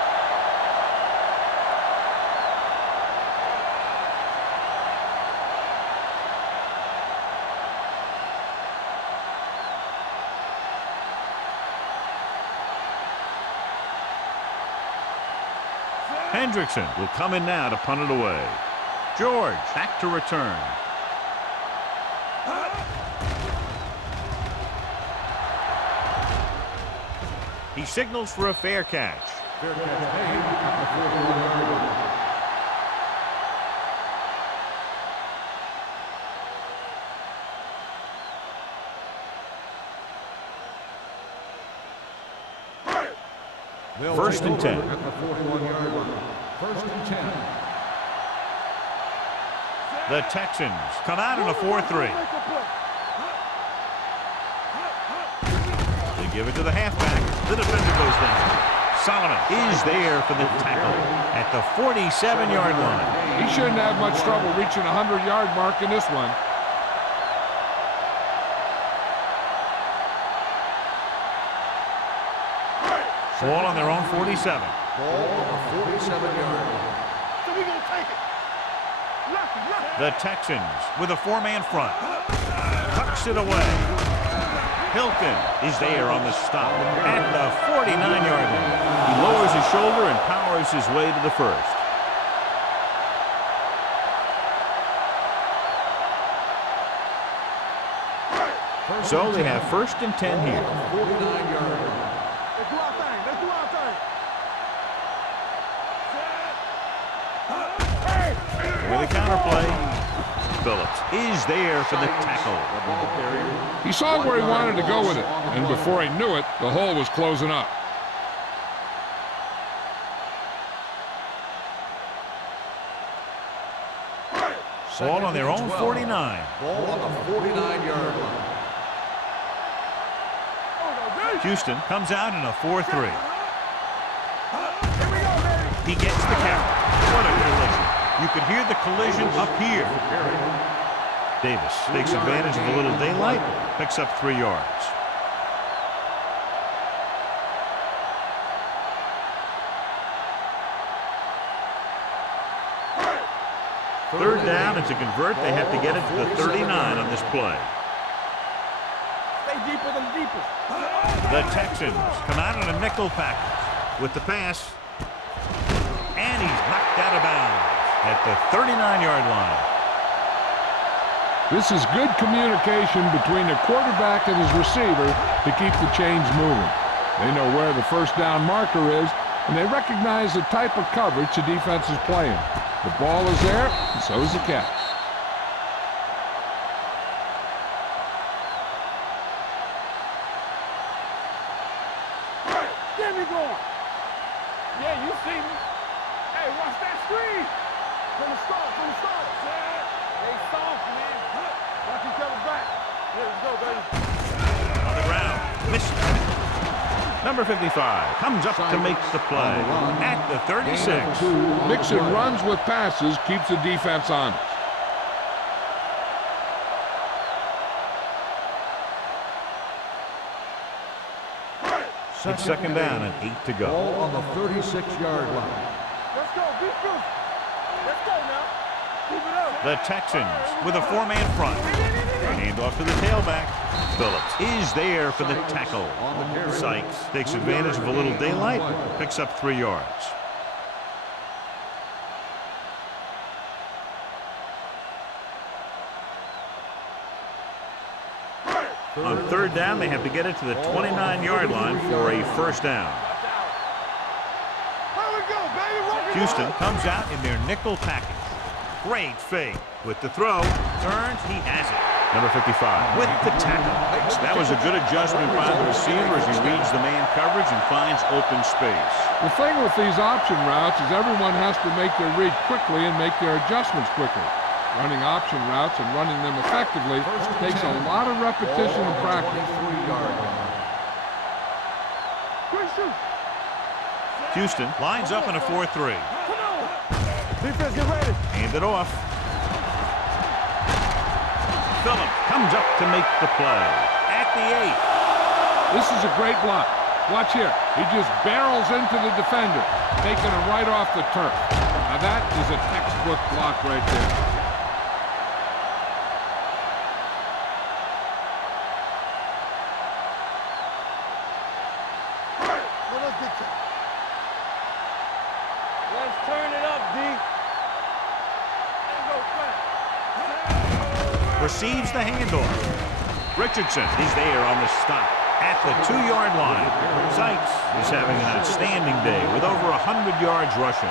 Hendrickson will come in now to punt it away. George back to return. He signals for a fair catch. Fair catch made at the 41-yard line. First and 10. At the 41-yard line. First and 10. The Texans come out in a 4-3. They give it to the halfback. The defender goes down. Solomon is there for the tackle at the 47-yard line. He shouldn't have much trouble reaching the 100-yard mark in this one. Ball on their own 47. Ball on the 47-yard line. So we gonna take it. The Texans with a four-man front. Tucks it away. Hilton is there on the stop at the 49-yard line. He lowers his shoulder and powers his way to the first. So they have first and 10 here. 49-yard line. Let's do our thing. Let's do our thing. With a counterplay. Phillips is there for the tackle. He saw where he wanted to go with it, and before he knew it, the hole was closing up. Ball on their own 49. Ball on the 49-yard line. Houston comes out in a 4-3. He gets the carry. What a collision. You could hear the collision up here. Davis takes advantage of a little daylight, picks up 3 yards. Third down, and to convert, they have to get it to the 39 on this play. Stay deeper than the deepest. The Texans come out in a nickel package with the pass. And he's knocked out of bounds at the 39-yard line. This is good communication between the quarterback and his receiver to keep the chains moving. They know where the first down marker is, and they recognize the type of coverage the defense is playing. The ball is there, and so is the catch. Get me going. Yeah, you see me. Hey, watch that screen. From the start. They soft, man. Watch each other back. Here we go, baby. On the ground, missed it. Number 55 comes up to make the play at the 36. Mixing runs with passes keeps the defense honest. It's second down and 8 to go. Ball on the 36-yard line. Let's go. Be true. Let's go now. Keep it up. The Texans with a four-man front. Hand off to the tailback. Phillips is there for the tackle. Sykes takes advantage of a little daylight, picks up 3 yards. On third down, they have to get it to the 29-yard line for a first down. Here we go, baby. Rock it Houston out. comes out in their nickel package. Great fake with the throw. Turns, he has it. Number 55 with the tackle. That was a good adjustment by the receiver as he reads the man coverage and finds open space. The thing with these option routes is everyone has to make their read quickly and make their adjustments quickly. Running option routes and running them effectively takes a lot of repetition and practice. 23-yard line. Houston lines up in a 4-3. Defense, get ready. Hand it off. Phillip comes up to make the play. At the 8. This is a great block. Watch here. He just barrels into the defender, taking him right off the turf. Now that is a textbook block right there. Let's turn it up, D. Receives the handoff. Richardson is there on the stop at the 2-yard line. Sykes is having an outstanding day with over 100 yards rushing.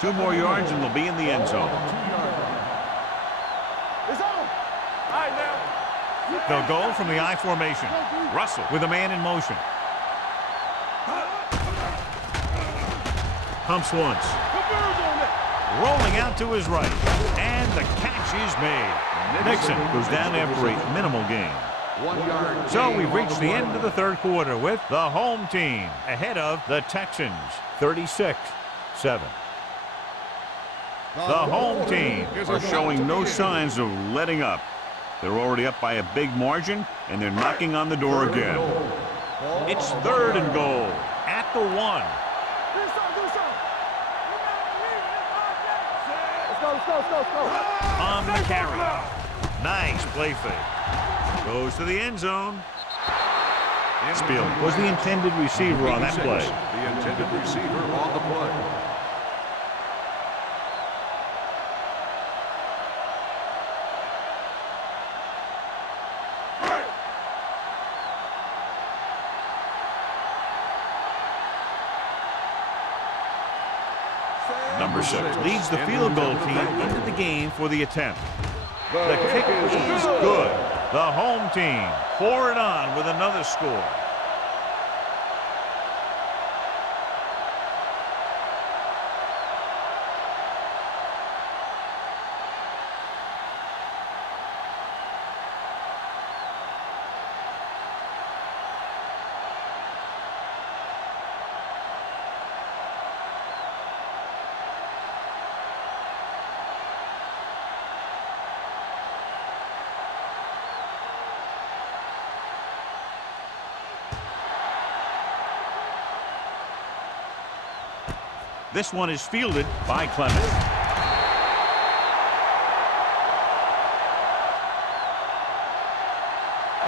Two more yards and they'll be in the end zone. It's on. All right, now. They'll go from the I formation. Russell with a man in motion. Pumps once. Rolling out to his right. And the catch is made. Nixon goes down after a minimal gain. 1 yard. So we've reached the end of the third quarter with the home team ahead of the Texans, 36-7. The home team are showing no signs of letting up. They're already up by a big margin, and they're knocking on the door again. It's 3rd and goal at the 1. Let's go. On the carry. Nice play fake. Goes to the end zone. Spiel was the intended receiver on that play. The intended receiver on the play. Number 6 leads the field goal team into the game for the attempt. The kick is good. The home team pour it on with another score. This one is fielded by Clement.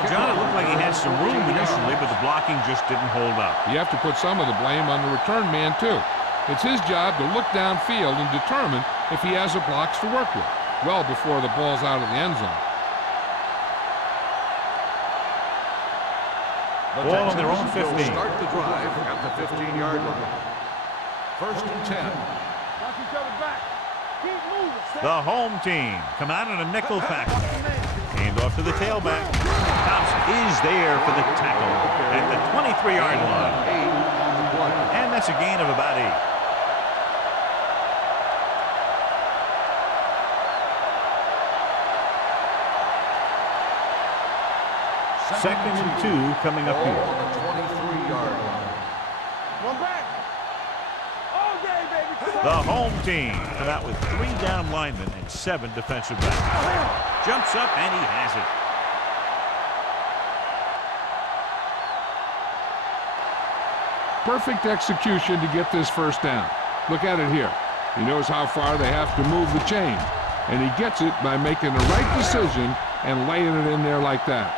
John, it looked like he had some room initially, but the blocking just didn't hold up. You have to put some of the blame on the return man, too. It's his job to look downfield and determine if he has the blocks to work with, well before the ball's out of the end zone. Ball on their own 15. Start the drive at the 15-yard line. 1st and 10. Watch each other back. Keep moving. The home team come out in a nickel package. Hand off to the tailback. Thompson is there for the tackle at the 23-yard line. 8 on the play. And that's a gain of about 8. Second and 2 coming up here. On the 23-yard line. One back. All day, baby. The home team come out with 3 down linemen and 7 defensive backs. Jumps up and he has it. Perfect execution to get this first down. Look at it here. He knows how far they have to move the chain, and he gets it by making the right decision and laying it in there like that.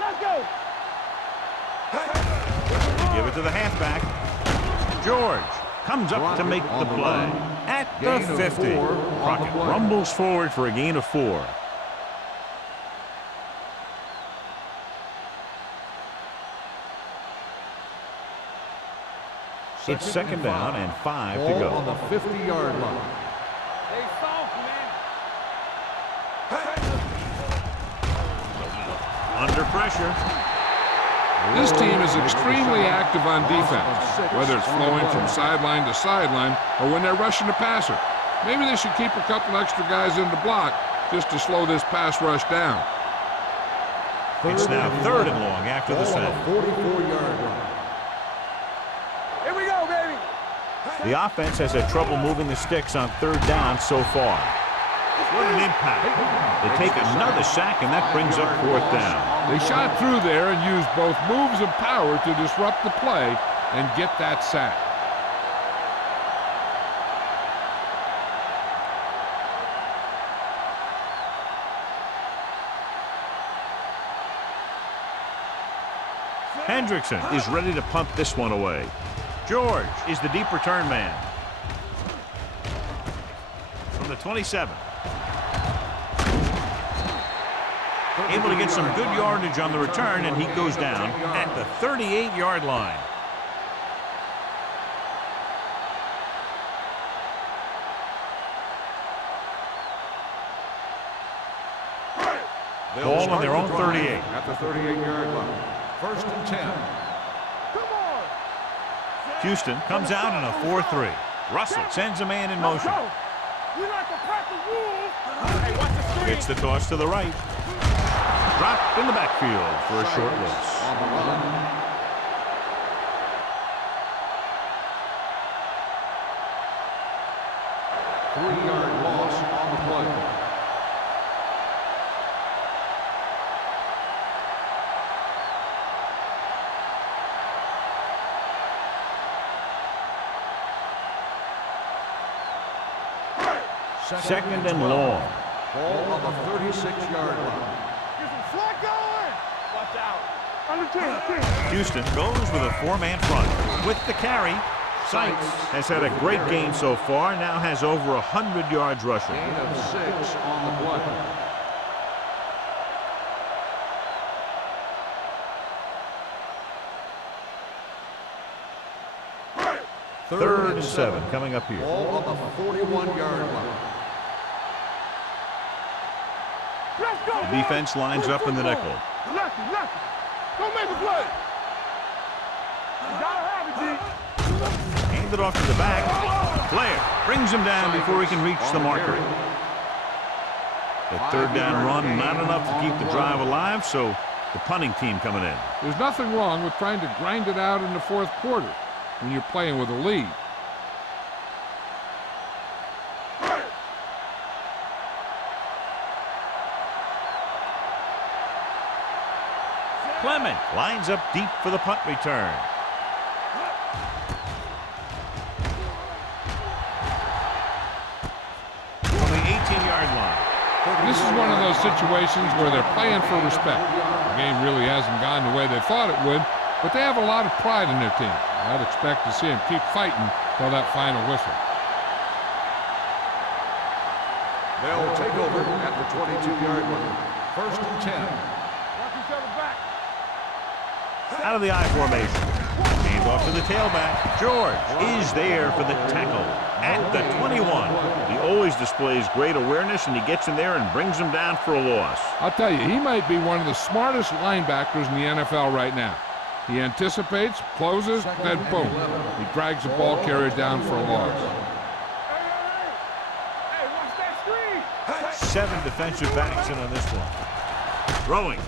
Let's go. They give it to the halfback. George comes up to make the play at the 50. Crockett rumbles forward for a gain of 4. It's second down and 5 to go. On the 50-yard line. They soft, man. Under pressure. This team is extremely active on defense, whether it's flowing from sideline to sideline or when they're rushing the passer. Maybe they should keep a couple extra guys in the block just to slow this pass rush down. It's now third and long after the snap. 44-yard line. Here we go, baby. The offense has had trouble moving the sticks on third down so far. What an impact. They take another sack, and that brings up fourth down. They shot through there and used both moves and power to disrupt the play and get that sack. Hendrickson is ready to punt this one away. George is the deep return man. From the 27. Able to get some good yardage on the return, and he goes down at the 38-yard line. Ball on their own 38. At the 38-yard line. First and 10. Come on. Houston comes out in a 4-3. Russell sends a man in motion. Go. You like to crack the rules. Hey, watch the screen. Gets the toss to the right. Dropped in the backfield for a short loss. On the run. Three-yard loss on the play. Second and long. Ball on the 36-yard line. Get some slack going. Watch out. Under 10. Houston goes with a four-man front. With the carry, Sykes has had a great game so far, now has over 100 yards rushing. Gain of 6 on the play. Third and 7 coming up here. Ball on the 41-yard line. Let's go. The defense lines up in the nickel. Lucky. Don't make a play. You gotta have it, D. Hand it off to the back. Blair brings him down before he can reach the marker. The third down run, not enough to keep the drive alive, so the punting team coming in. There's nothing wrong with trying to grind it out in the fourth quarter when you're playing with a lead. Clement lines up deep for the punt return. From the 18-yard line. This is one of those situations where they're playing for respect. The game really hasn't gone the way they thought it would, but they have a lot of pride in their team. I'd expect to see them keep fighting till that final whistle. They'll take over at the 22-yard line. First and 10. Watch each other back. Out of the I formation. Hand off to the tailback. George is there for the tackle at the 21. He always displays great awareness, and he gets in there and brings him down for a loss. I'll tell you, he might be one of the smartest linebackers in the NFL right now. He anticipates, closes, then boom, he drags the ball carrier down for a loss. Hey, watch that screen. 7 defensive backs in on this one. Throwing.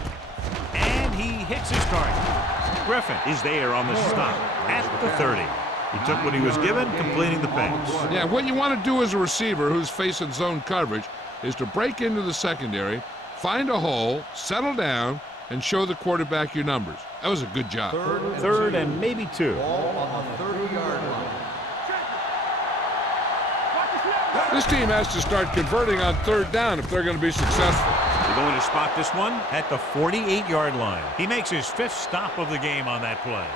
And he hits his target. Griffin is there on the stop at the 30. He took what he was given, completing the pass. Yeah, what you want to do as a receiver who's facing zone coverage is to break into the secondary, find a hole, settle down, and show the quarterback your numbers. That was a good job. Third and maybe 2. Ball on the 30-yard line. This team has to start converting on third down if they're going to be successful. They're going to spot this one at the 48-yard line. He makes his 5th stop of the game on that play.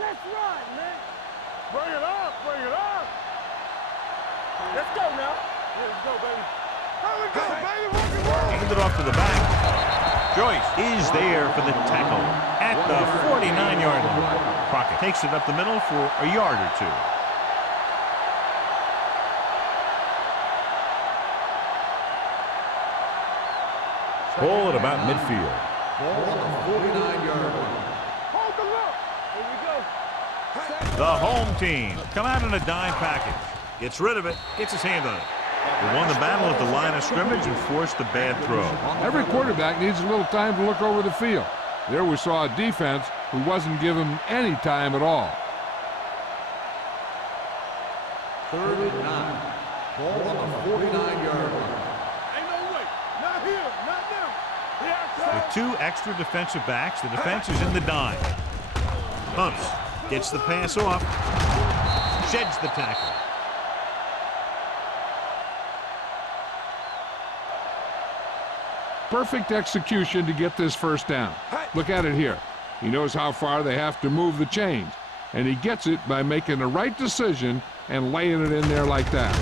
Let's run, man. Bring it up, bring it up. Let's go now. Yeah, let's go, baby. Here we go, baby. Rock and roll. Handed off to the back. Joyce is there for the tackle at the 49-yard line. Crockett takes it up the middle for a yard or two. Ball at about midfield. Ball on the 49-yard line. Hold the look. Here we go. The home team come out in a dime package. Gets rid of it, gets his hand on it. They won the battle at the line of scrimmage and forced the bad throw. Every quarterback needs a little time to look over the field. There we saw a defense who wasn't given any time at all. 3rd and 9. Ball on the 49-yard line. Ain't no way. Not here. Not now. Here I come. With two extra defensive backs, the defense is in the dime. Pumps, gets the pass off, sheds the tackle. Perfect execution to get this first down. Look at it here. He knows how far they have to move the chains, and he gets it by making the right decision and laying it in there like that.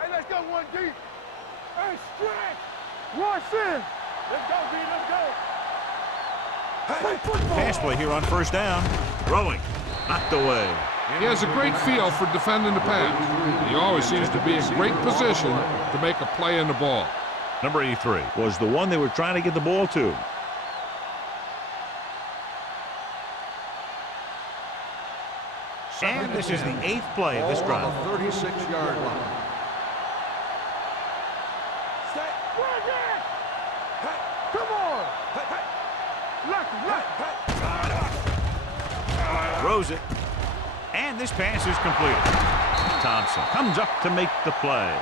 Hey, let's go one deep. Hey, stretch. Rush in. Let's go, B. Let's go. Play football. Pass play here on first down. Throwing, knocked away. He has a great feel for defending the pass. He always seems to be in great position to make a play in the ball. Number 83 was the one they were trying to get the ball to. And this is the 8th play of this drive. On the 36-yard line. Right there. Come on. Lucky. Throws it. And this pass is completed. Thompson comes up to make the play.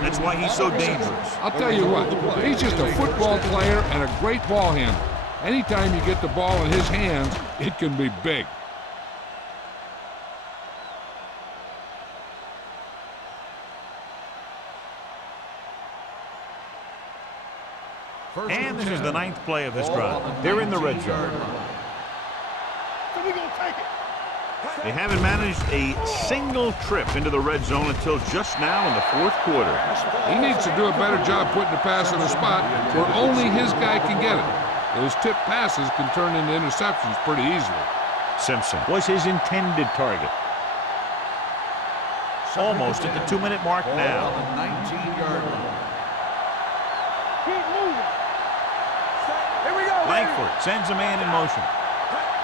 That's why he's so dangerous. I'll tell you what, he's just a football player and a great ball handler. Anytime you get the ball in his hands, it can be big. And this is the 9th play of this drive. They're in the red zone. So we're going to take it. They haven't managed a single trip into the red zone until just now in the 4th quarter. He needs to do a better job putting the pass in a spot where only his guy can get it. Those tip passes can turn into interceptions pretty easily. Simpson was his intended target. Almost at the 2-minute mark now. On the 19-yard line. Keep moving. Here we go. Langford sends a man in motion.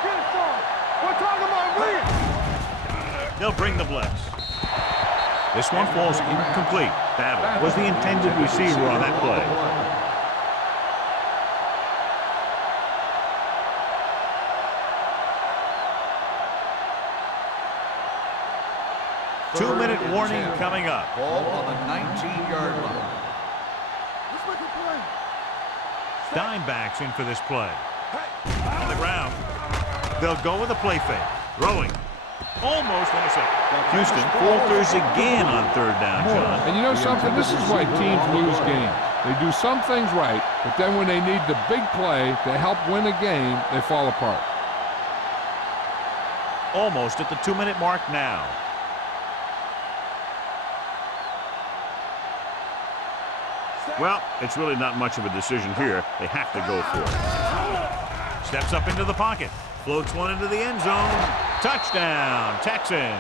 Get it started. We're talking about Williams. They'll bring the blitz. This one falls incomplete. Battle was the intended receiver on that play. Two-minute warning coming up. Ball on the 19-yard line. Let's make a play. Dime backs in for this play. On the ground. They'll go with a play fake. Throwing. Almost intercepted. Houston falters again on 3rd down, John. And you know something? This is why teams lose games. They do some things right, but then when they need the big play to help win a game, they fall apart. Almost at the 2-minute mark now. Well, it's really not much of a decision here. They have to go for it. Steps up into the pocket. Floats one into the end zone. Touchdown, Texans.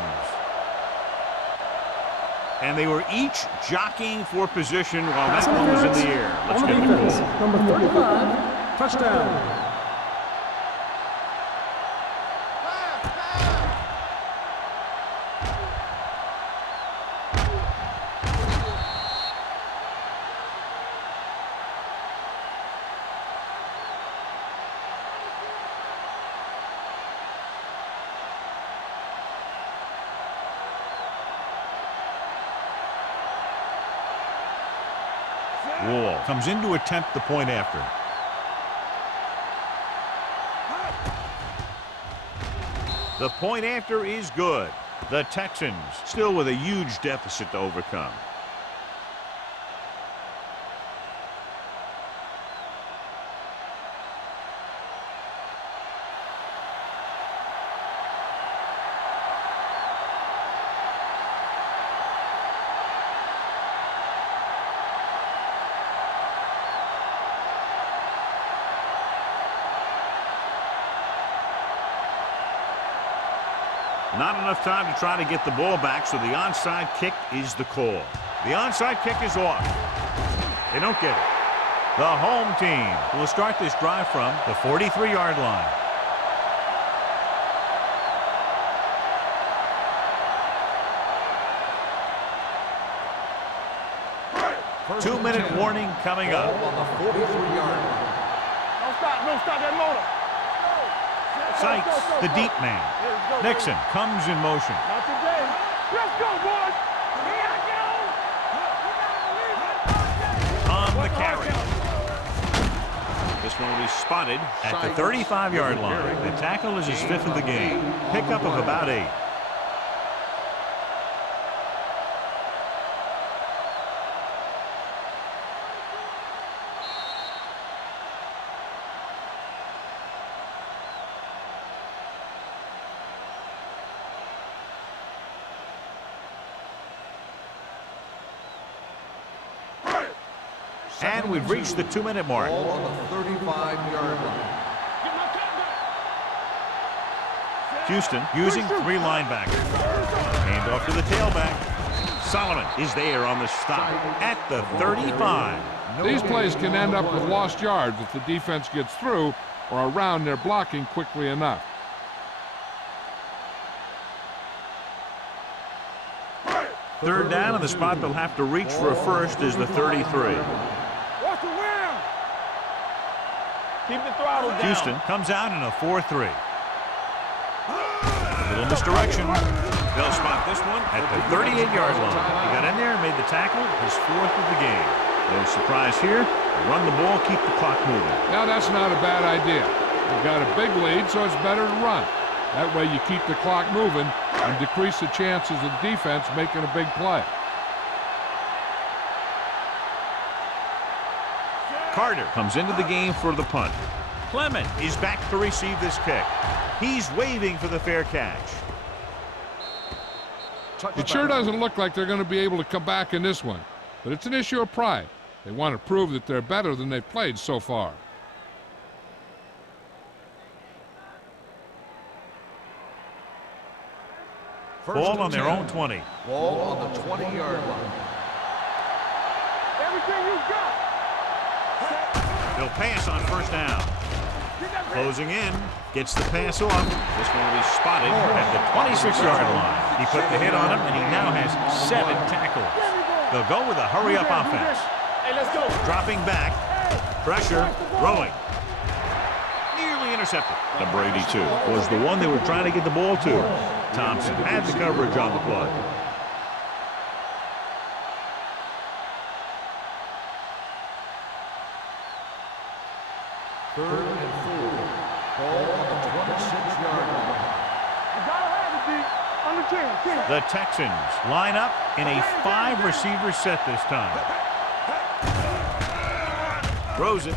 And they were each jockeying for position while that one was in the air. Let's On get the the defense, call. number 35, touchdown. Wall comes in to attempt the point after. The point after is good. The Texans still with a huge deficit to overcome. Not enough time to try to get the ball back, so the onside kick is the call. The onside kick is off. They don't get it. The home team will start this drive from the 43-yard line. Two-minute warning coming up. On the 43-yard line. Don't stop that motor. Sykes, the deep man. Nixon comes in motion. Not today. Let's go, boys. On the carry. This one will be spotted at the 35-yard line. The tackle is his fifth of the game. Pickup of about 8. And we've reached the 2-minute mark. Ball on the 35-yard line. Houston using 3 linebackers. Hand off to the tailback. Solomon is there on the stop at the 35. These plays can end up with lost yards if the defense gets through or around their blocking quickly enough. Third down, and the spot they'll have to reach for a first is the 33. Watch the wheel. Keep the throttle down. Houston comes out in a 4-3. A little misdirection. They'll spot this one at the 38-yard line. He got in there and made the tackle, his 4th of the game. No surprise here. Run the ball, keep the clock moving. Now that's not a bad idea. You've got a big lead, so it's better to run. That way you keep the clock moving and decrease the chances of the defense making a big play. Carter comes into the game for the punt. Clement is back to receive this kick. He's waving for the fair catch. It sure doesn't look like they're going to be able to come back in this one, but it's an issue of pride. They want to prove that they're better than they've played so far. Ball on their own 20. Ball on the 20-yard line. Everything you got. They'll pass on first down. Closing in. Gets the pass off. This one will be spotted at the 26-yard line. He put the hit on him, and he now has 7 tackles. They'll go with a hurry-up offense. Hey, let's go. Dropping back. Pressure. Throwing. Nearly intercepted. Number 82 was the one they were trying to get the ball to. Thompson had the coverage on the play. Third and 4. Ball on the 26-yard line. You gotta have it, D. On the 10. The Texans line up in a 5-receiver set this time. Throws it,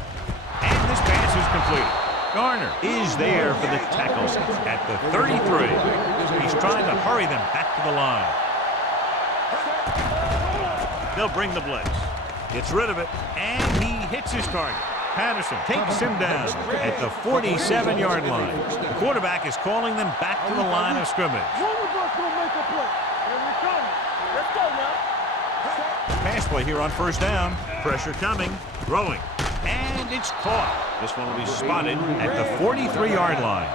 and this pass is complete. Garner is there for the tackle at the 33. He's trying to hurry them back to the line. They'll bring the blitz. Gets rid of it, and he hits his target. Patterson takes him down at the 47-yard line. The quarterback is calling them back to the line of scrimmage. One of us gonna make a play. Here we come. Let's go now. Pass play here on first down. Pressure coming. Throwing. And it's caught. This one will be spotted at the 43-yard line.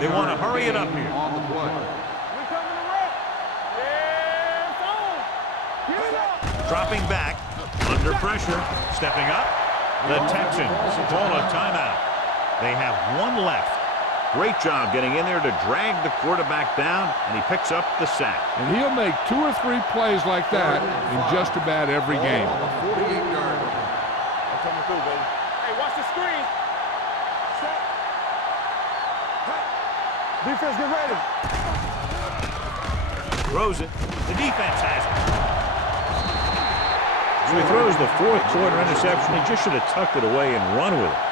They want to hurry it up here. On the play. We coming to wreck. Yeah, it's on. Get it up. Dropping back. Under pressure. Stepping up. The Texans call a timeout. They have 1 left. Great job getting in there to drag the quarterback down, and he picks up the sack. And he'll make 2 or 3 plays like that in just about every game. Ball on the 48-yard line. I'm coming through, baby. Hey, watch the screen. Defense, get ready. Throws it. The defense has it. So he throws the fourth quarter interception. He just should have tucked it away and run with it.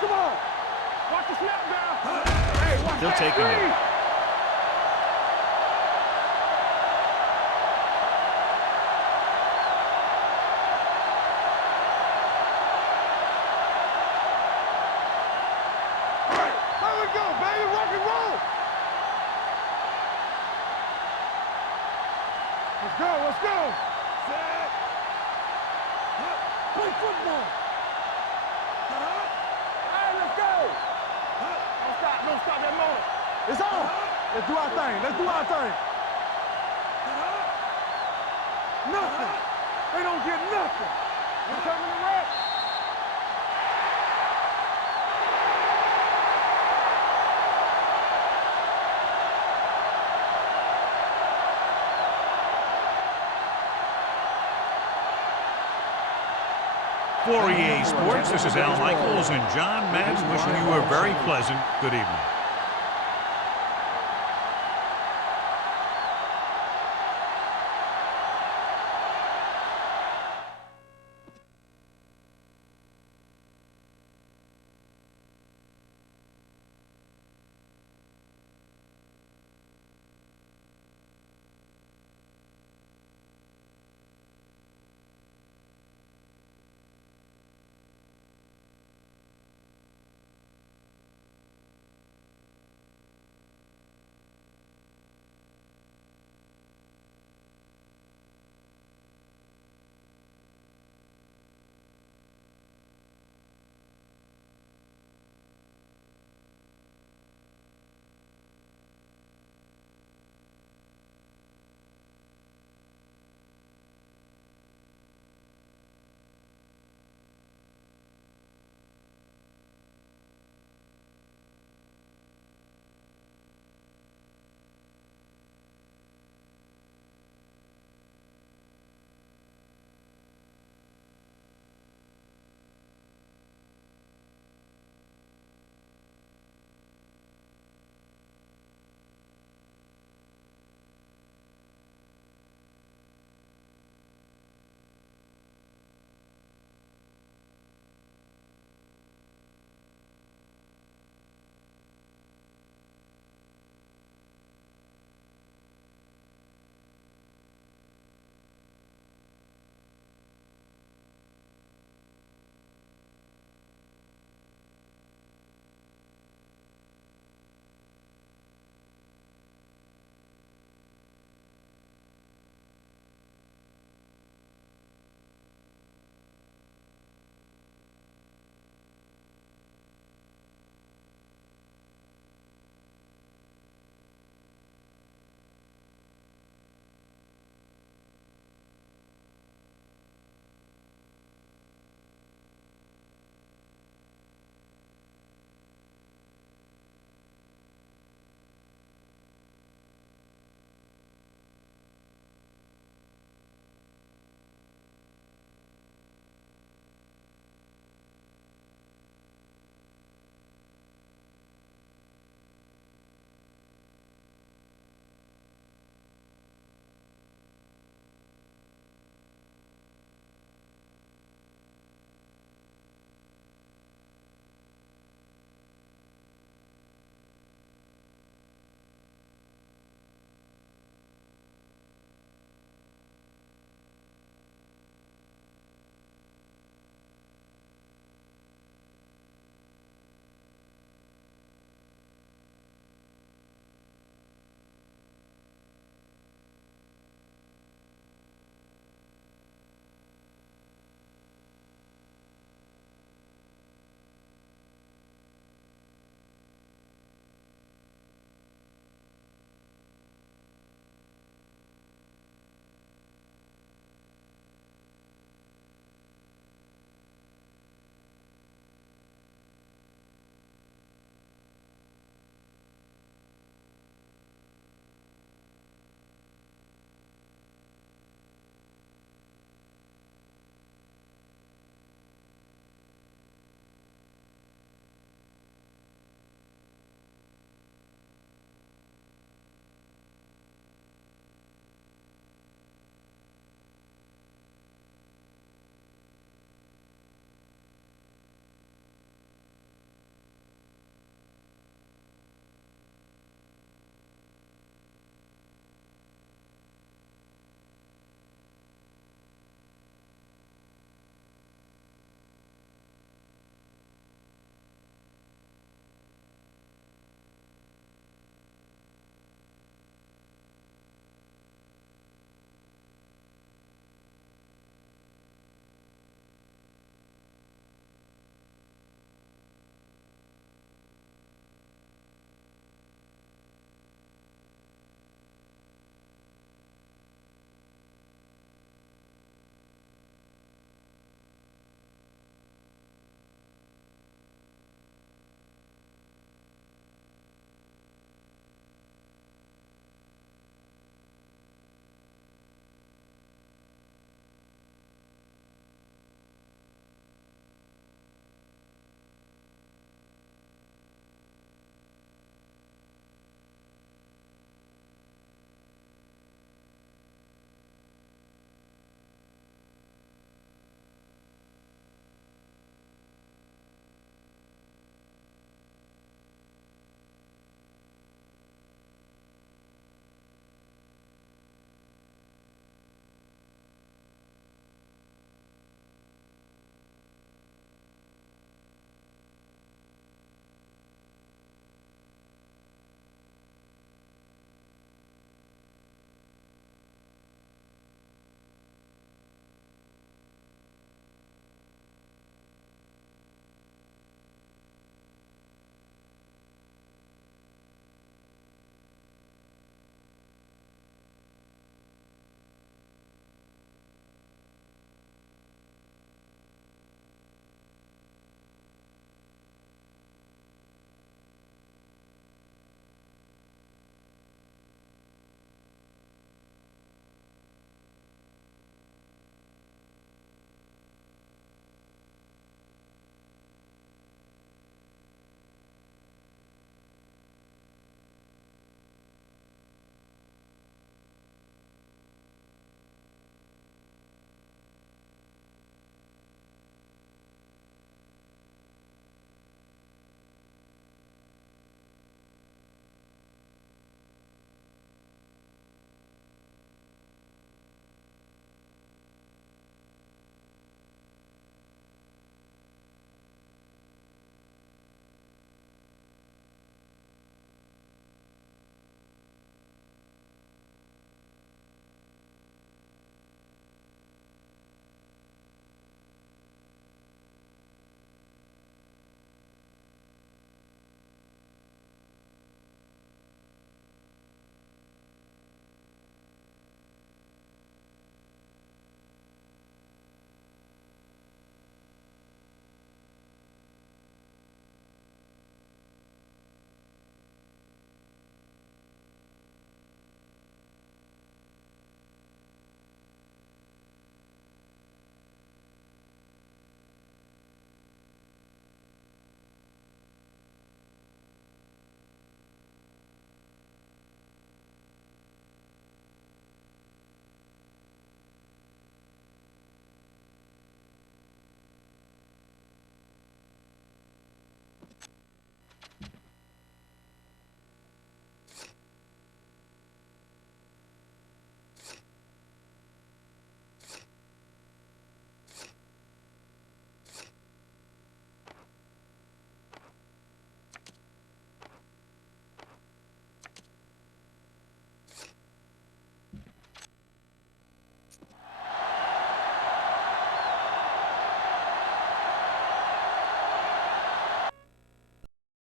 Come on. Watch the snap now. Hey, watch Still that taking screen. it. There we go, baby. Rock and roll. Let's go. Let's go. Set. Play football. Let's go! Don't stop that moment. It's on. Let's do our thing. Let's do our thing. Nothing. They don't get nothing. We're coming to rest. For EA Sports, this is Al Michaels and John Madden wishing you a very pleasant good evening.